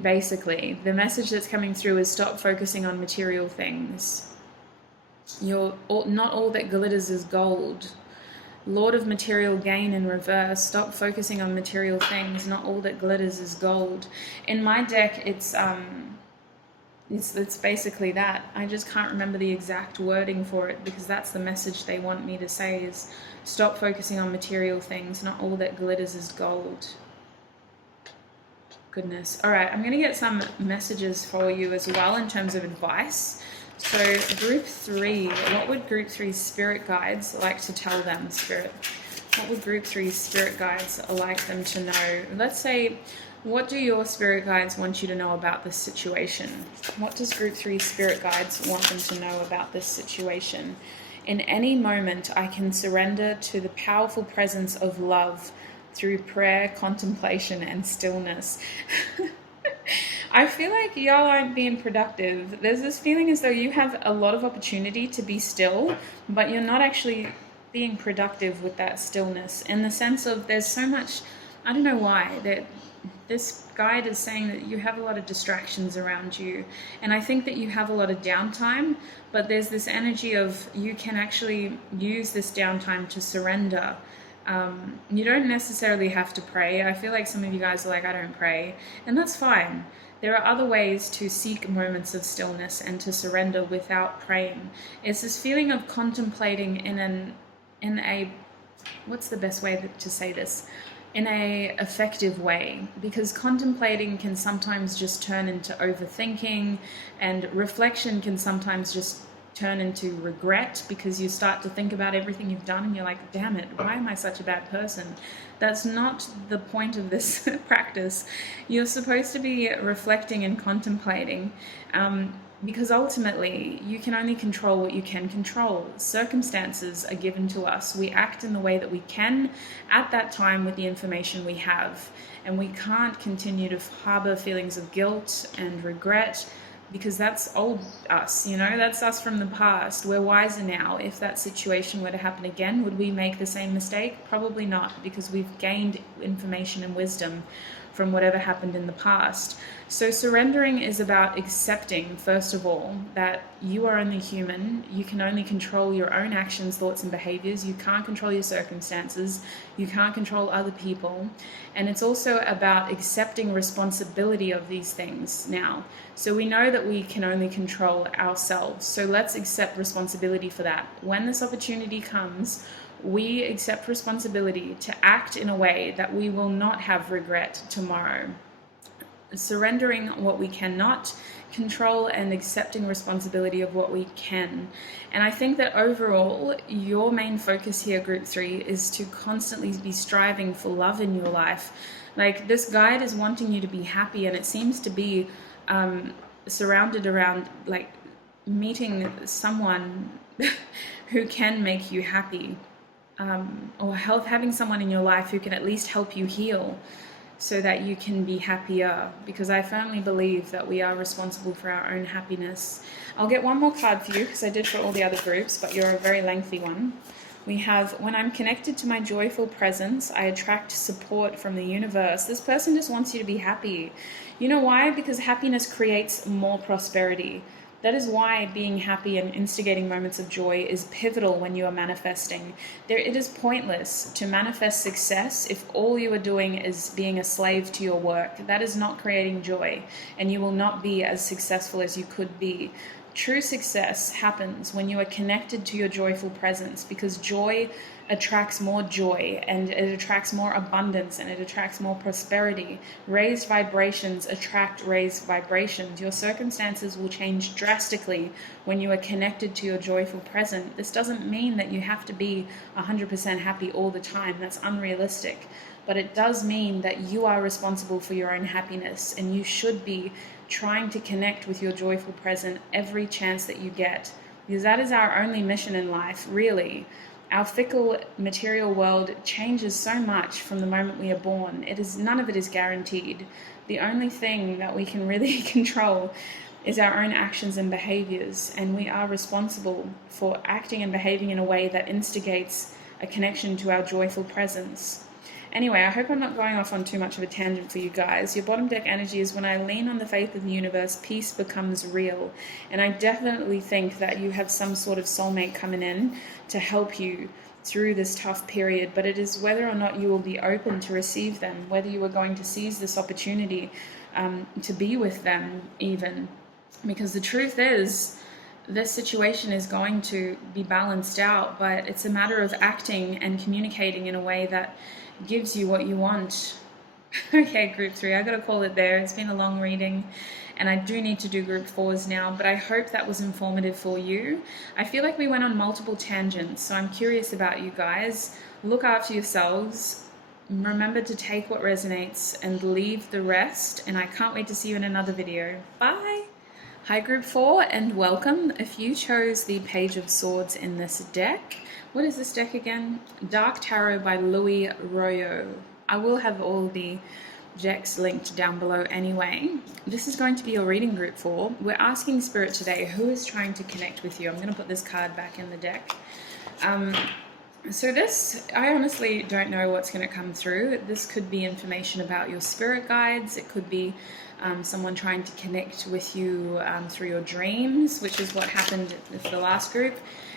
Basically, the message that's coming through is stop focusing on material things. Not all that glitters is gold. Lord of material gain in reverse. Stop focusing on material things. Not all that glitters is gold. In my deck, it's basically that. I just can't remember the exact wording for it because that's the message they want me to say is stop focusing on material things. Not all that glitters is gold. Goodness. All right, I'm going to get some messages for you as well in terms of advice. So group 3, what would group 3's spirit guides like to tell them, Spirit? What would group 3's spirit guides like them to know? Let's say, what do your spirit guides want you to know about this situation? What does group 3's spirit guides want them to know about this situation? In any moment, I can surrender to the powerful presence of love through prayer, contemplation, and stillness. I feel like y'all aren't being productive. There's this feeling as though you have a lot of opportunity to be still, but you're not actually being productive with that stillness, in the sense of there's so much, I don't know why, that this guide is saying that you have a lot of distractions around you, and I think that you have a lot of downtime, but there's this energy of you can actually use this downtime to surrender. You don't necessarily have to pray. I feel like some of you guys are like, I don't pray, and that's fine. There are other ways to seek moments of stillness and to surrender without praying. It's this feeling of contemplating in a what's the best way to say this? In a effective way, because contemplating can sometimes just turn into overthinking, and reflection can sometimes just turn into regret, because you start to think about everything you've done and you're like, damn it, why am I such a bad person? That's not the point of this practice. You're supposed to be reflecting and contemplating, because ultimately you can only control what you can control. Circumstances are given to us. We act in the way that we can at that time with the information we have, and we can't continue to harbor feelings of guilt and regret, because that's old us, you know, that's us from the past. We're wiser now. If that situation were to happen again, would we make the same mistake? Probably not, because we've gained information and wisdom from whatever happened in the past. So surrendering is about accepting, first of all, that you are only human. You can only control your own actions, thoughts, and behaviors. You can't control your circumstances. You can't control other people. And it's also about accepting responsibility of these things now. So we know that we can only control ourselves. So let's accept responsibility for that. When this opportunity comes, we accept responsibility to act in a way that we will not have regret tomorrow. surrendering what we cannot control and accepting responsibility of what we can. And I think that overall, your main focus here, group 3, is to constantly be striving for love in your life. Like, this guide is wanting you to be happy, and it seems to be surrounded around like meeting someone who can make you happy, or having someone in your life who can at least help you heal so that you can be happier, because I firmly believe that we are responsible for our own happiness. I'll get one more card for you, because I did for all the other groups, but you're a very lengthy one. We have, when I'm connected to my joyful presence, I attract support from the universe. This person just wants you to be happy. You know why? Because happiness creates more prosperity. That is why being happy and instigating moments of joy is pivotal when you are manifesting. It is pointless to manifest success if all you are doing is being a slave to your work. That is not creating joy, and you will not be as successful as you could be. True success happens when you are connected to your joyful presence, because joy attracts more joy, and it attracts more abundance, and it attracts more prosperity. Raised vibrations attract raised vibrations. Your circumstances will change drastically when you are connected to your joyful present. This doesn't mean that you have to be 100% happy all the time. That's unrealistic. But it does mean that you are responsible for your own happiness, and you should be trying to connect with your joyful present every chance that you get, because that is our only mission in life, really. Our fickle material world changes so much from the moment we are born. None of it is guaranteed. The only thing that we can really control is our own actions and behaviors, and we are responsible for acting and behaving in a way that instigates a connection to our joyful presence. Anyway, I hope I'm not going off on too much of a tangent for you guys. Your bottom deck energy is, when I lean on the faith of the universe, peace becomes real. And I definitely think that you have some sort of soulmate coming in to help you through this tough period. But it is whether or not you will be open to receive them, whether you are going to seize this opportunity to be with them even. Because the truth is, this situation is going to be balanced out, but it's a matter of acting and communicating in a way that gives you what you want. Okay, group 3, I gotta call it there. It's been a long reading, and I do need to do group 4s now, but I hope that was informative for you. I feel like we went on multiple tangents, so I'm curious about you guys. Look after yourselves. Remember to take what resonates and leave the rest, and I can't wait to see you in another video. Bye! Hi group 4, and welcome. If you chose the Page of Swords in this deck, what is this deck again? Dark Tarot by Royo. I will have all the decks linked down below anyway. This is going to be your reading group 4. We're asking Spirit today, who is trying to connect with you? I'm going to put this card back in the deck. So this, I honestly don't know what's going to come through. This could be information about your spirit guides. It could be someone trying to connect with you through your dreams, which is what happened with the last group.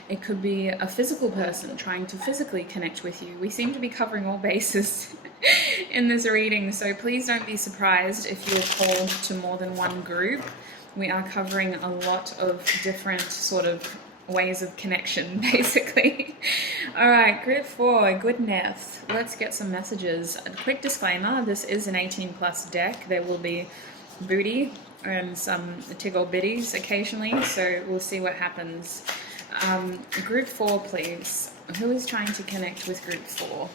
It could be a physical person trying to physically connect with you. We seem to be covering all bases in this reading, so please don't be surprised if you're called to more than one group. We are covering a lot of different sort of ways of connection, basically. All right, group 4, goodness. Let's get some messages. A quick disclaimer, this is an 18+ deck. There will be booty and some tickle bitties occasionally, so we'll see what happens. Group 4, please. Who is trying to connect with group 4?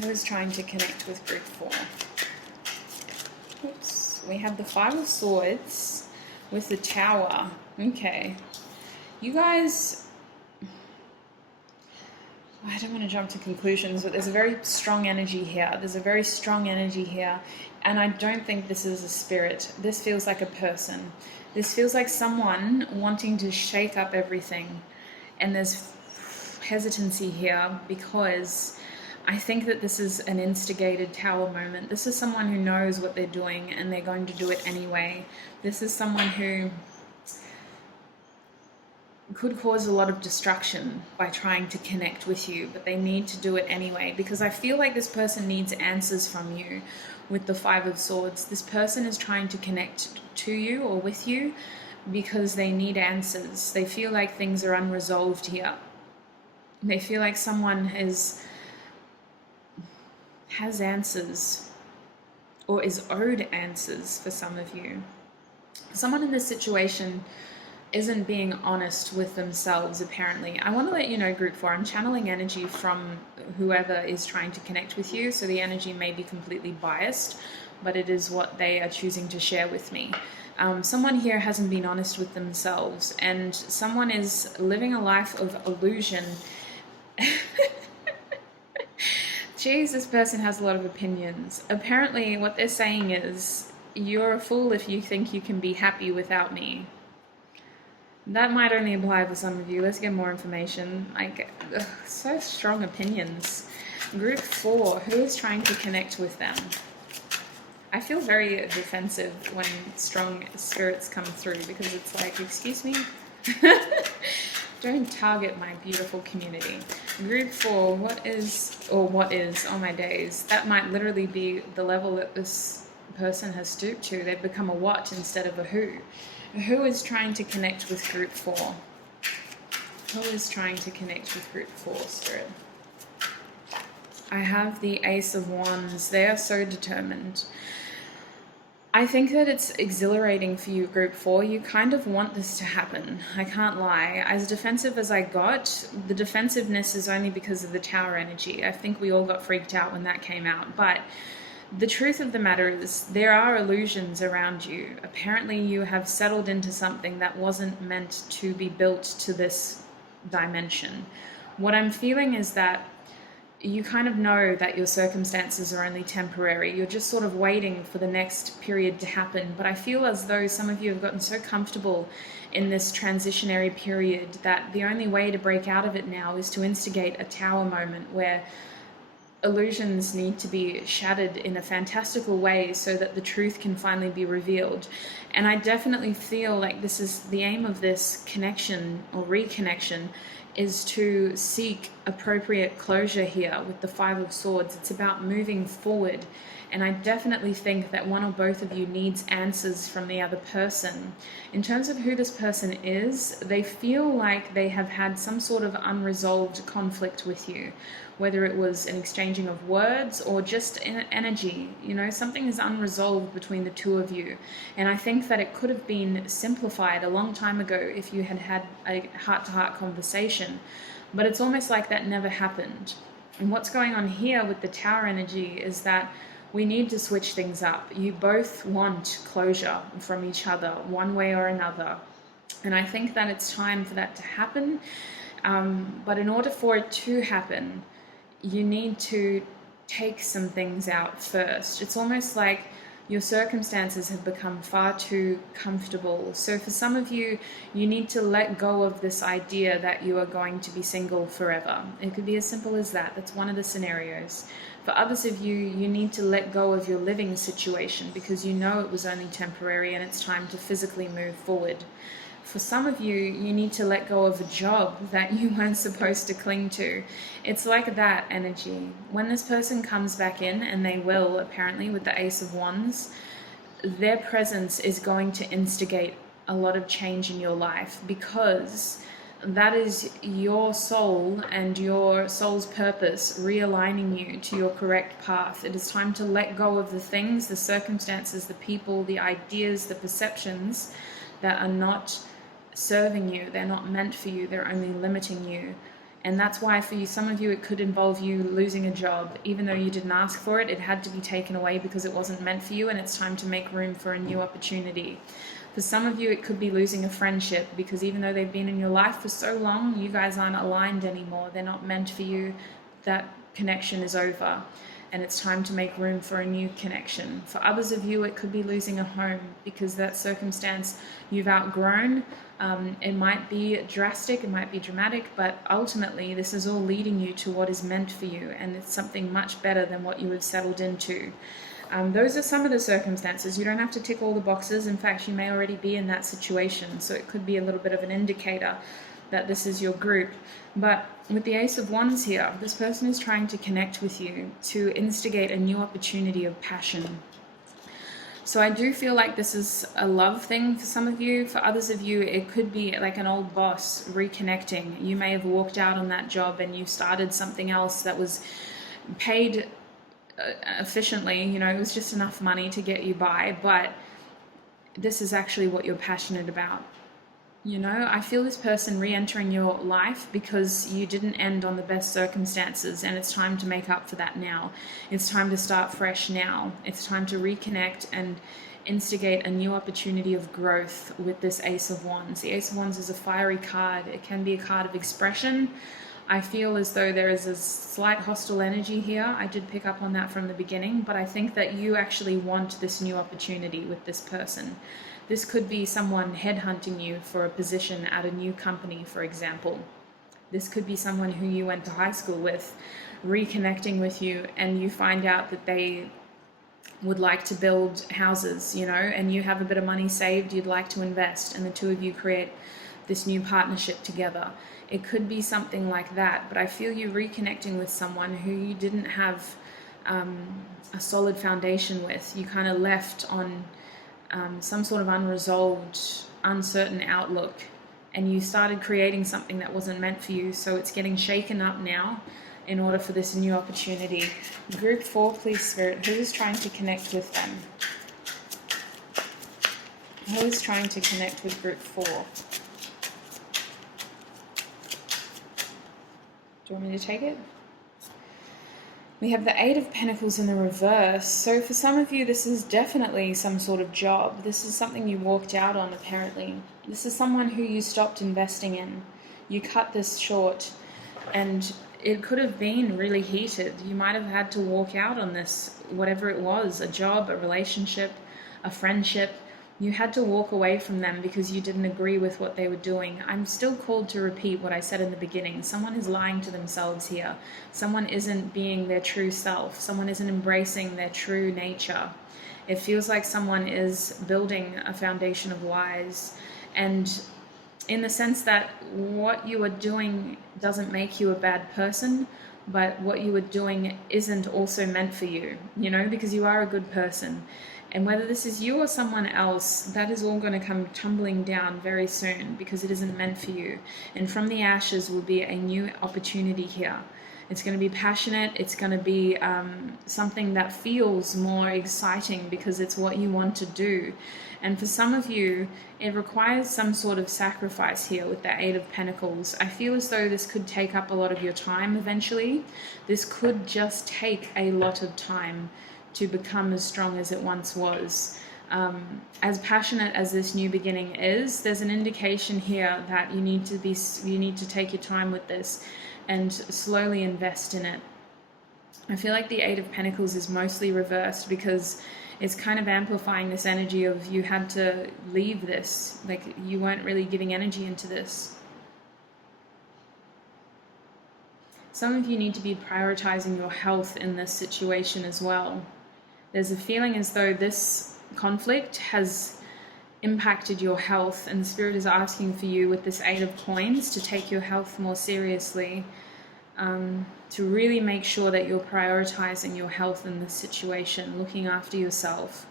Who is trying to connect with group 4? Oops. We have the 5 of Swords with the Tower. Okay. You guys, I don't want to jump to conclusions, but there's a very strong energy here. There's a very strong energy here. And I don't think this is a spirit. This feels like a person. This feels like someone wanting to shake up everything. And there's hesitancy here because I think that this is an instigated Tower moment. This is someone who knows what they're doing and they're going to do it anyway. This is someone who could cause a lot of destruction by trying to connect with you, but they need to do it anyway, because I feel like this person needs answers from you with the 5 of Swords. This person is trying to connect to you or with you because they need answers. They feel like things are unresolved here. They feel like someone has answers or is owed answers for some of you. Someone in this situation isn't being honest with themselves, apparently. I want to let you know, Group 4, I'm channeling energy from whoever is trying to connect with you, so the energy may be completely biased, but it is what they are choosing to share with me. Someone here hasn't been honest with themselves, and someone is living a life of illusion. Jeez, this person has a lot of opinions. Apparently, what they're saying is, you're a fool if you think you can be happy without me. That might only apply for some of you. Let's get more information. So strong opinions. Group 4, who is trying to connect with them? I feel very defensive when strong spirits come through, because it's like, excuse me? Don't target my beautiful community. Group 4, what is, oh my days. That might literally be the level that this person has stooped to. They've become a what instead of a who. Who is trying to connect with Group 4? Who is trying to connect with Group 4, Spirit? I have the Ace of Wands. They are so determined. I think that it's exhilarating for you, Group 4. You kind of want this to happen. I can't lie. As defensive as I got, the defensiveness is only because of the Tower energy. I think we all got freaked out when that came out. But the truth of the matter is, there are illusions around you. Apparently, you have settled into something that wasn't meant to be built to this dimension. What I'm feeling is that you kind of know that your circumstances are only temporary. You're just sort of waiting for the next period to happen. But I feel as though some of you have gotten so comfortable in this transitionary period that the only way to break out of it now is to instigate a Tower moment where illusions need to be shattered in a fantastical way so that the truth can finally be revealed. And I definitely feel like this is the aim of this connection or reconnection, is to seek appropriate closure here with the Five of Swords. It's about moving forward. And I definitely think that one or both of you needs answers from the other person. In terms of who this person is, they feel like they have had some sort of unresolved conflict with you, whether it was an exchanging of words or just energy. You know, something is unresolved between the two of you. And I think that it could have been simplified a long time ago if you had had a heart-to-heart conversation. But it's almost like that never happened. And what's going on here with the Tower energy is that we need to switch things up. You both want closure from each other, one way or another. And I think that it's time for that to happen. But in order for it to happen, you need to take some things out first. It's almost like your circumstances have become far too comfortable. So for some of you, you need to let go of this idea that you are going to be single forever. It could be as simple as that. That's one of the scenarios. For others of you, you need to let go of your living situation because you know it was only temporary and it's time to physically move forward. For some of you, you need to let go of a job that you weren't supposed to cling to. It's like that energy. When this person comes back in, and they will, apparently, with the Ace of Wands, their presence is going to instigate a lot of change in your life, because that is your soul and your soul's purpose realigning you to your correct path. It is time to let go of the things, the circumstances, the people, the ideas, the perceptions that are not serving you. They're not meant for you. They're only limiting you. And that's why for you, some of you, it could involve you losing a job. Even though you didn't ask for it, it had to be taken away because it wasn't meant for you, and it's time to make room for a new opportunity. For some of you, it could be losing a friendship, because even though they've been in your life for so long, you guys aren't aligned anymore. They're not meant for you. That connection is over, and it's time to make room for a new connection. For others of you, it could be losing a home, because that circumstance you've outgrown. It might be drastic, it might be dramatic, but ultimately this is all leading you to what is meant for you, and it's something much better than what you have settled into. Those are some of the circumstances. You don't have to tick all the boxes. In fact, you may already be in that situation, so it could be a little bit of an indicator that this is your group. But with the Ace of Wands here, this person is trying to connect with you to instigate a new opportunity of passion. So I do feel like this is a love thing for some of you. For others of you, it could be like an old boss reconnecting. You may have walked out on that job and you started something else that was paid efficiently, you know, it was just enough money to get you by, but this is actually what you're passionate about. You know, I feel this person re-entering your life because you didn't end on the best circumstances, and it's time to make up for that now. It's time to start fresh now. It's time to reconnect and instigate a new opportunity of growth with this Ace of Wands. The Ace of Wands is a fiery card. It can be a card of expression. I feel as though there is a slight hostile energy here. I did pick up on that from the beginning, but I think that you actually want this new opportunity with this person. This could be someone headhunting you for a position at a new company, for example. This could be someone who you went to high school with, reconnecting with you, and you find out that they would like to build houses, you know, and you have a bit of money saved, you'd like to invest, and the two of you create this new partnership together. It could be something like that, but I feel you reconnecting with someone who you didn't have a solid foundation with. You kind of left on some sort of unresolved, uncertain outlook, and you started creating something that wasn't meant for you, so it's getting shaken up now in order for this new opportunity. Group 4, please, Spirit. Who is trying to connect with them? Who is trying to connect with Group 4? Do you want me to take it? We have the Eight of Pentacles in the reverse. So for some of you, this is definitely some sort of job. This is something you walked out on, apparently. This is someone who you stopped investing in. You cut this short, and it could have been really heated. You might have had to walk out on this, whatever it was, a job, a relationship, a friendship. You had to walk away from them because you didn't agree with what they were doing. I'm still called to repeat what I said in the beginning. Someone is lying to themselves here. Someone isn't being their true self. Someone isn't embracing their true nature. It feels like someone is building a foundation of lies. And in the sense that what you are doing doesn't make you a bad person, but what you are doing isn't also meant for you, you know, because you are a good person. And whether this is you or someone else, that is all going to come tumbling down very soon because it isn't meant for you. And from the ashes will be a new opportunity here. It's going to be passionate. It's going to be something that feels more exciting because it's what you want to do. And for some of you, it requires some sort of sacrifice here with the Eight of Pentacles. I feel as though this could take up a lot of your time eventually. This could just take a lot of time to become as strong as it once was. As passionate as this new beginning is, there's an indication here that you need to take your time with this and slowly invest in it. I feel like the Eight of Pentacles is mostly reversed because it's kind of amplifying this energy of you had to leave this, like you weren't really giving energy into this. Some of you need to be prioritizing your health in this situation as well. There's a feeling as though this conflict has impacted your health, and the Spirit is asking for you with this Eight of Coins to take your health more seriously, to really make sure that you're prioritizing your health in this situation, looking after yourself.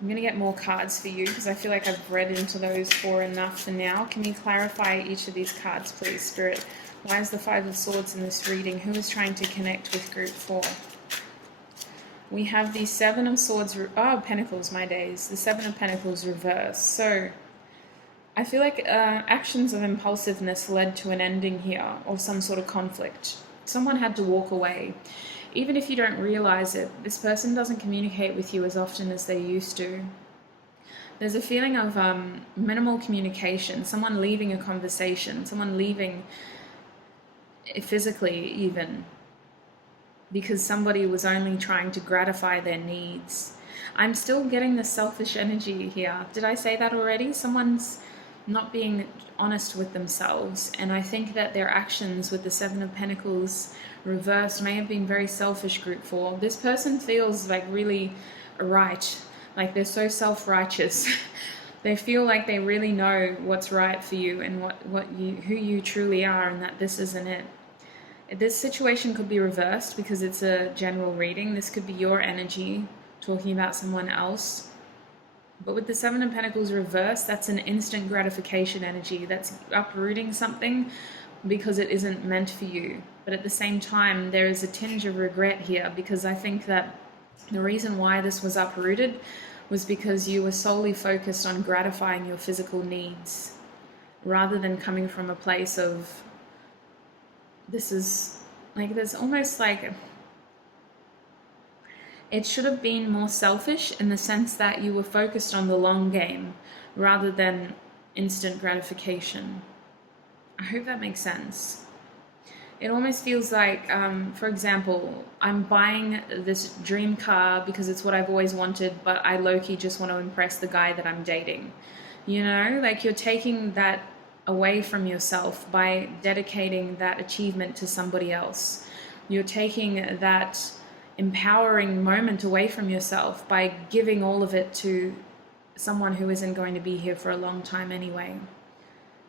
I'm going to get more cards for you because I feel like I've read into those four enough for now. Can you clarify each of these cards, please, Spirit? Why is the Five of Swords in this reading? Who is trying to connect with Group 4? We have the Seven of Swords, Pentacles, my days. The Seven of Pentacles reverse. So, I feel like actions of impulsiveness led to an ending here, or some sort of conflict. Someone had to walk away. Even if you don't realize it, this person doesn't communicate with you as often as they used to. There's a feeling of minimal communication, someone leaving a conversation, someone leaving physically even, because somebody was only trying to gratify their needs. I'm still getting the selfish energy here. Did I say that already? Someone's not being honest with themselves, and I think that their actions with the Seven of Pentacles reversed may have been very selfish, Group 4. This person feels like really right, like they're so self-righteous. They feel like they really know what's right for you and who you truly are, and that this isn't it. This situation could be reversed because it's a general reading. This could be your energy talking about someone else. But with the Seven of Pentacles reversed, that's an instant gratification energy. That's uprooting something because it isn't meant for you. But at the same time, there is a tinge of regret here, because I think that the reason why this was uprooted was because you were solely focused on gratifying your physical needs, rather than coming from a place of, this is like, there's almost like, it should have been more selfish in the sense that you were focused on the long game rather than instant gratification. I hope that makes sense. It almost feels like, for example, I'm buying this dream car because it's what I've always wanted, but I low-key just want to impress the guy that I'm dating. You know, like, you're taking that away from yourself by dedicating that achievement to somebody else. You're taking that empowering moment away from yourself by giving all of it to someone who isn't going to be here for a long time anyway.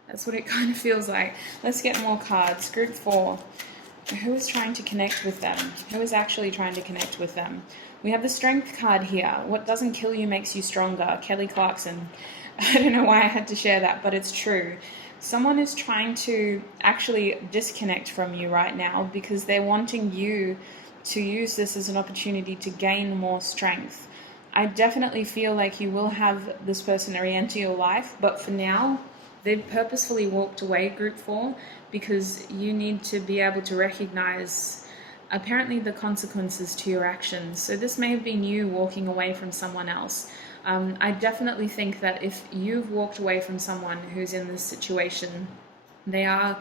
That's what it kind of feels like. Let's get more cards. Group 4. Who is trying to connect with them? Who is actually trying to connect with them? We have the Strength card here. What doesn't kill you makes you stronger. Kelly Clarkson. I don't know why I had to share that, but it's true. Someone is trying to actually disconnect from you right now because they're wanting you to use this as an opportunity to gain more strength. I definitely feel like you will have this person re-enter your life, but for now, they've purposefully walked away, Group 4, because you need to be able to recognize, apparently, the consequences to your actions. So this may have been you walking away from someone else. I definitely think that if you've walked away from someone who's in this situation, they are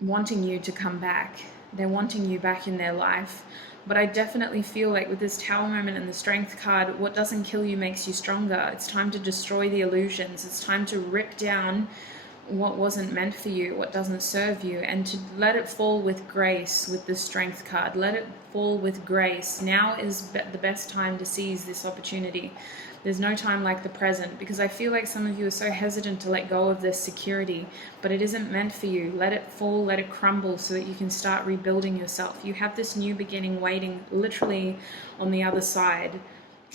wanting you to come back. They're wanting you back in their life. But I definitely feel like with this Tower moment and the Strength card, what doesn't kill you makes you stronger. It's time to destroy the illusions. It's time to rip down what wasn't meant for you, what doesn't serve you, and to let it fall with grace with the Strength card. Let it fall with grace. Now is the best time to seize this opportunity. There's no time like the present, because I feel like some of you are so hesitant to let go of this security, but it isn't meant for you. Let it fall, let it crumble, so that you can start rebuilding yourself. You have this new beginning waiting literally on the other side.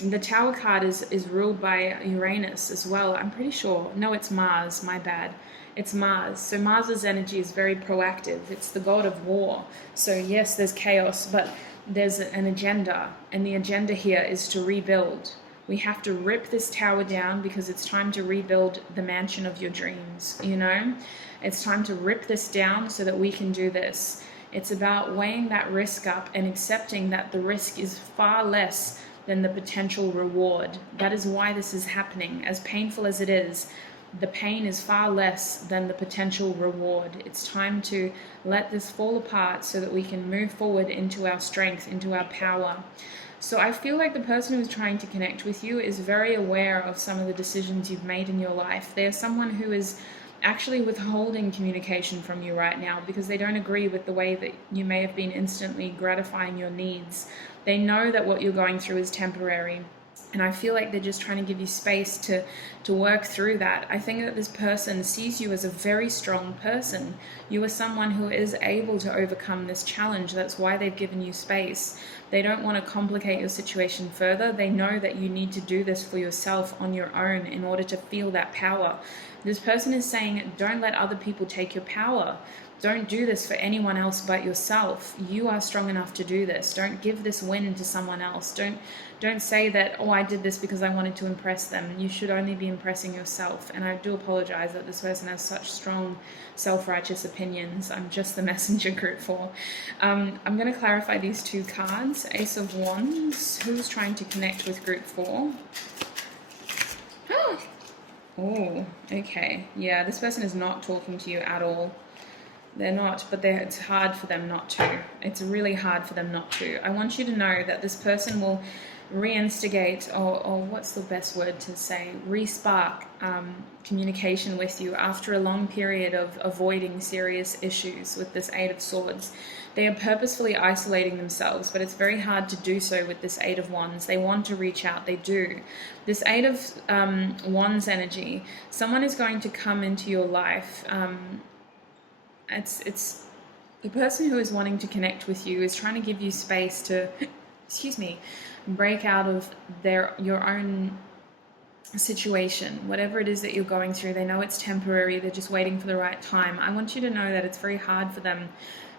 And the Tower card is ruled by Uranus as well, I'm pretty sure. No, it's Mars, my bad. It's Mars. So Mars's energy is very proactive. It's the god of war. So yes, there's chaos, but there's an agenda, and the agenda here is to rebuild. We have to rip this tower down because it's time to rebuild the mansion of your dreams, you know? It's time to rip this down so that we can do this. It's about weighing that risk up and accepting that the risk is far less than the potential reward. That is why this is happening. As painful as it is, the pain is far less than the potential reward. It's time to let this fall apart so that we can move forward into our strength, into our power. So I feel like the person who's trying to connect with you is very aware of some of the decisions you've made in your life. They're someone who is actually withholding communication from you right now because they don't agree with the way that you may have been instantly gratifying your needs. They know that what you're going through is temporary. And I feel like they're just trying to give you space to work through that. I think that this person sees you as a very strong person. You are someone who is able to overcome this challenge. That's why they've given you space. They don't want to complicate your situation further. They know that you need to do this for yourself on your own in order to feel that power. This person is saying, don't let other people take your power. Don't do this for anyone else but yourself. You are strong enough to do this. Don't give this win to someone else. Don't say that, oh, I did this because I wanted to impress them. You should only be impressing yourself. And I do apologize that this person has such strong self-righteous opinions. I'm just the messenger, Group 4. I'm going to clarify these two cards. Ace of Wands. Who's trying to connect with Group 4? Oh, okay. Yeah, this person is not talking to you at all. They're not, but it's hard for them not to. It's really hard for them not to. I want you to know that this person will reinstigate, or what's the best word to say, re-spark communication with you after a long period of avoiding serious issues with this Eight of Swords. They are purposefully isolating themselves, but it's very hard to do so with this Eight of Wands. They want to reach out, they do. This Eight of Wands energy, someone is going to come into your life. It's the person who is wanting to connect with you is trying to give you space to, excuse me, break out of your own situation, whatever it is that you're going through. They know it's temporary, they're just waiting for the right time. I want you to know that it's very hard for them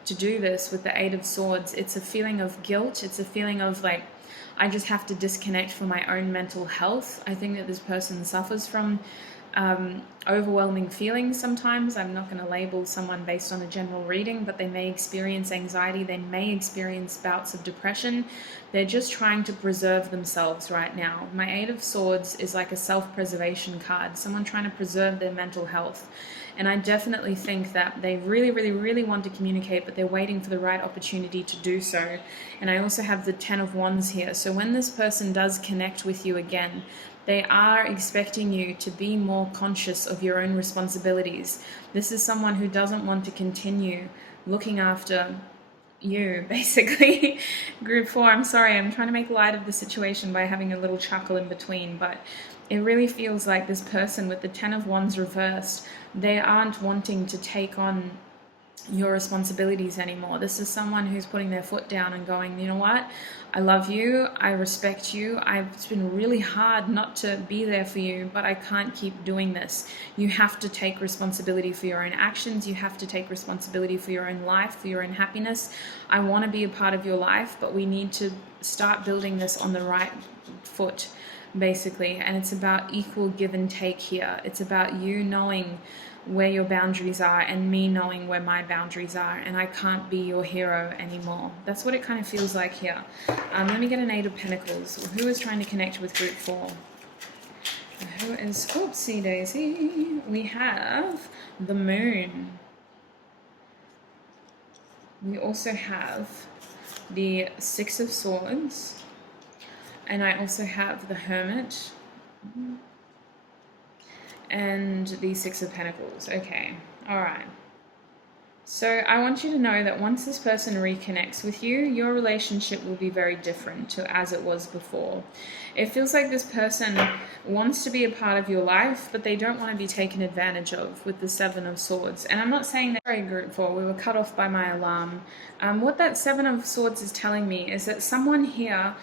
to do this with the Eight of Swords. It's a feeling of guilt. It's a feeling of like, I just have to disconnect from my own mental health. I think that this person suffers from overwhelming feelings sometimes. I'm not going to label someone based on a general reading, but they may experience anxiety. They may experience bouts of depression. They're just trying to preserve themselves right now. My Eight of Swords is like a self-preservation card, someone trying to preserve their mental health. And I definitely think that they really, really, really want to communicate, but they're waiting for the right opportunity to do so. And I also have the Ten of Wands here. So when this person does connect with you again, they are expecting you to be more conscious of your own responsibilities. This is someone who doesn't want to continue looking after you, basically. Group 4, I'm sorry, I'm trying to make light of the situation by having a little chuckle in between, but it really feels like this person with the Ten of Wands reversed, they aren't wanting to take on your responsibilities anymore. This is someone who's putting their foot down and going, you know what? I love you. I respect you. It's been really hard not to be there for you, but I can't keep doing this. You have to take responsibility for your own actions. You have to take responsibility for your own life, for your own happiness. I want to be a part of your life, but we need to start building this on the right foot, basically. And it's about equal give and take here. It's about you knowing where your boundaries are and me knowing where my boundaries are, and I can't be your hero anymore. That's what it kind of feels like here. Let me get an Eight of Pentacles. Who is trying to connect with Group 4? Who is, oopsie daisy, we have the Moon. We also have the Six of Swords, and I also have the Hermit and the Six of Pentacles. Okay, all right. So I want you to know that once this person reconnects with you, your relationship will be very different to as it was before. It feels like this person wants to be a part of your life, but they don't want to be taken advantage of with the Seven of Swords. And I'm not saying that, sorry, Group 4, we were cut off by my alarm. What that Seven of Swords is telling me is that someone here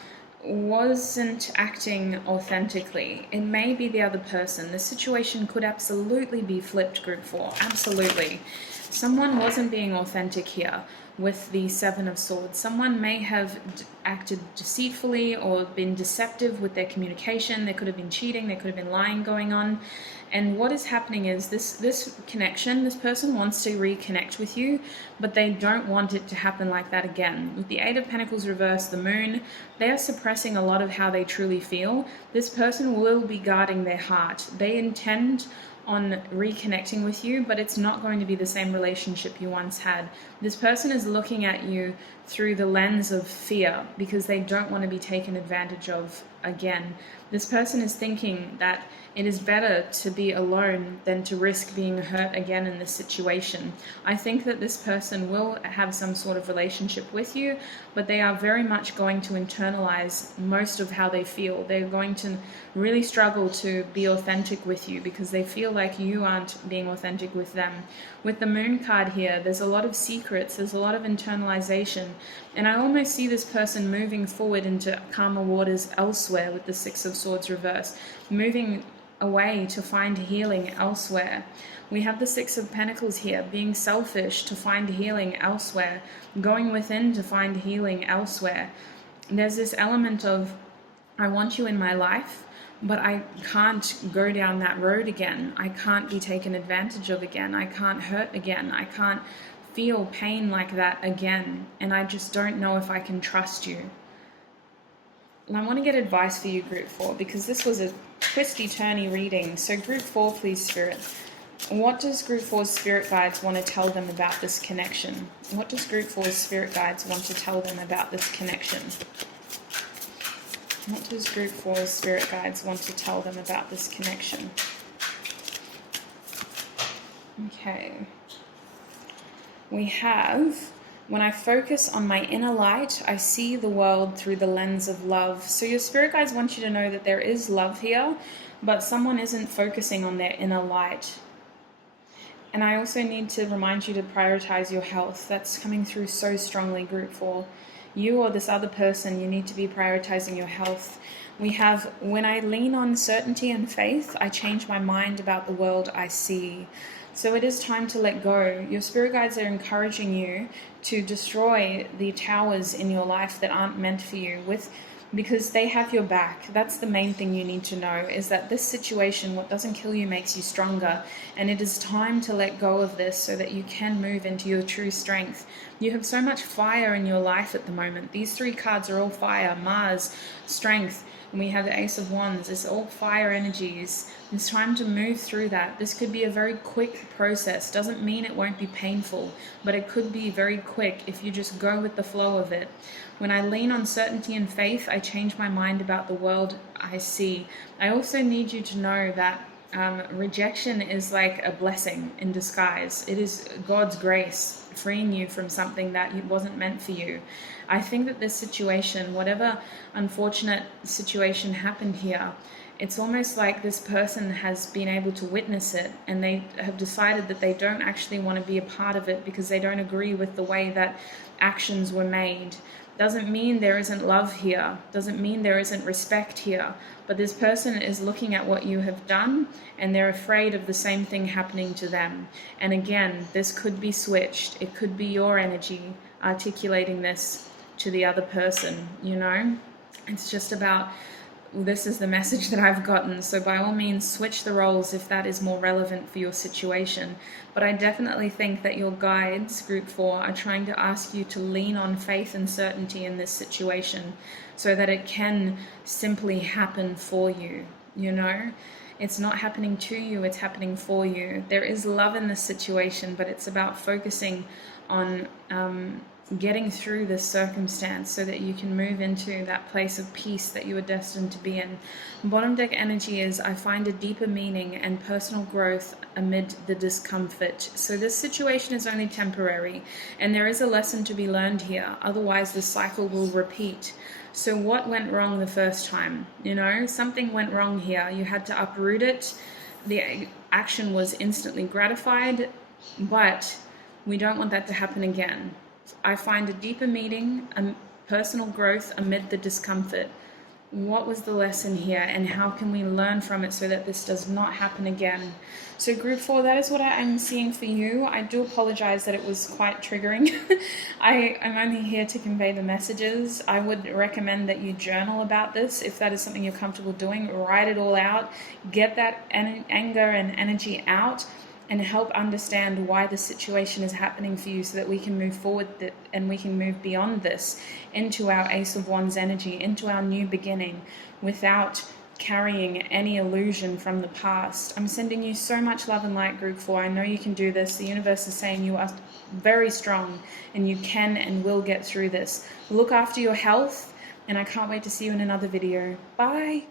wasn't acting authentically. It may be the other person. The situation could absolutely be flipped, Group 4. Absolutely. Someone wasn't being authentic here with the Seven of Swords. Someone may have acted deceitfully or been deceptive with their communication. There could have been cheating. There could have been lying going on. And what is happening is this connection, this person wants to reconnect with you, but they don't want it to happen like that again. With the Eight of Pentacles reversed, the Moon, they are suppressing a lot of how they truly feel. This person will be guarding their heart. They intend on reconnecting with you, but it's not going to be the same relationship you once had. This person is looking at you through the lens of fear because they don't want to be taken advantage of again. This person is thinking that it is better to be alone than to risk being hurt again in this situation. I think that this person will have some sort of relationship with you, but they are very much going to internalize most of how they feel. They're going to really struggle to be authentic with you because they feel like you aren't being authentic with them. With the Moon card here, there's a lot of secrets, there's a lot of internalization, and I almost see this person moving forward into calmer waters elsewhere with the Six of Swords reverse, moving away to find healing elsewhere. We have the Six of Pentacles here, being selfish to find healing elsewhere, going within to find healing elsewhere. There's this element of, I want you in my life, but I can't go down that road again. I can't be taken advantage of again. I can't hurt again. I can't feel pain like that again. And I just don't know if I can trust you. And I want to get advice for you, Group 4, because this was a twisty-turny reading. So Group 4, please, Spirit. What does Group 4's Spirit Guides want to tell them about this connection? What does Group 4's Spirit Guides want to tell them about this connection? What does Group 4's Spirit Guides want to tell them about this connection? Okay. We have, when I focus on my inner light, I see the world through the lens of love. So your Spirit Guides want you to know that there is love here, but someone isn't focusing on their inner light. And I also need to remind you to prioritize your health. That's coming through so strongly, Group 4. You or this other person, you need to be prioritizing your health. We have, when I lean on certainty and faith, I change my mind about the world I see. So it is time to let go. Your spirit guides are encouraging you to destroy the towers in your life that aren't meant for you, because they have your back. That's the main thing you need to know, is that this situation, what doesn't kill you makes you stronger. And it is time to let go of this so that you can move into your true strength. You have so much fire in your life at the moment. These 3 cards are all fire: Mars, strength, and we have the Ace of Wands. It's all fire energies. It's time to move through that. This could be a very quick process. Doesn't mean it won't be painful, but it could be very quick if you just go with the flow of it. When I lean on certainty and faith, I change my mind about the world I see. I also need you to know that rejection is like a blessing in disguise. It is God's grace freeing you from something that wasn't meant for you. I think that this situation, whatever unfortunate situation happened here, it's almost like this person has been able to witness it, and they have decided that they don't actually want to be a part of it because they don't agree with the way that actions were made. Doesn't mean there isn't love here, doesn't mean there isn't respect here, but this person is looking at what you have done and they're afraid of the same thing happening to them. And again, this could be switched. It could be your energy articulating this to the other person, you know? It's just about, this is the message that I've gotten, so by all means switch the roles if that is more relevant for your situation. But I definitely think that your guides, Group 4, are trying to ask you to lean on faith and certainty in this situation so that it can simply happen for you, you know? It's not happening to you, it's happening for you. There is love in this situation, but it's about focusing on getting through this circumstance so that you can move into that place of peace that you were destined to be in. Bottom deck energy is, I find a deeper meaning and personal growth amid the discomfort. So this situation is only temporary, and there is a lesson to be learned here. Otherwise, the cycle will repeat. So what went wrong the first time? You know, something went wrong here. You had to uproot it. The action was instantly gratified, but we don't want that to happen again. I find a deeper meaning and personal growth amid the discomfort. What was the lesson here, and how can we learn from it so that this does not happen again? So Group 4, that is what I'm seeing for you. I do apologize that it was quite triggering. I'm only here to convey the messages. I would recommend that you journal about this if that is something you're comfortable doing. Write it all out. Get that anger and energy out, and help understand why the situation is happening for you so that we can move forward and we can move beyond this into our Ace of Wands energy, into our new beginning, without carrying any illusion from the past. I'm sending you so much love and light, Group 4. I know you can do this. The universe is saying you are very strong and you can and will get through this. Look after your health, and I can't wait to see you in another video. Bye.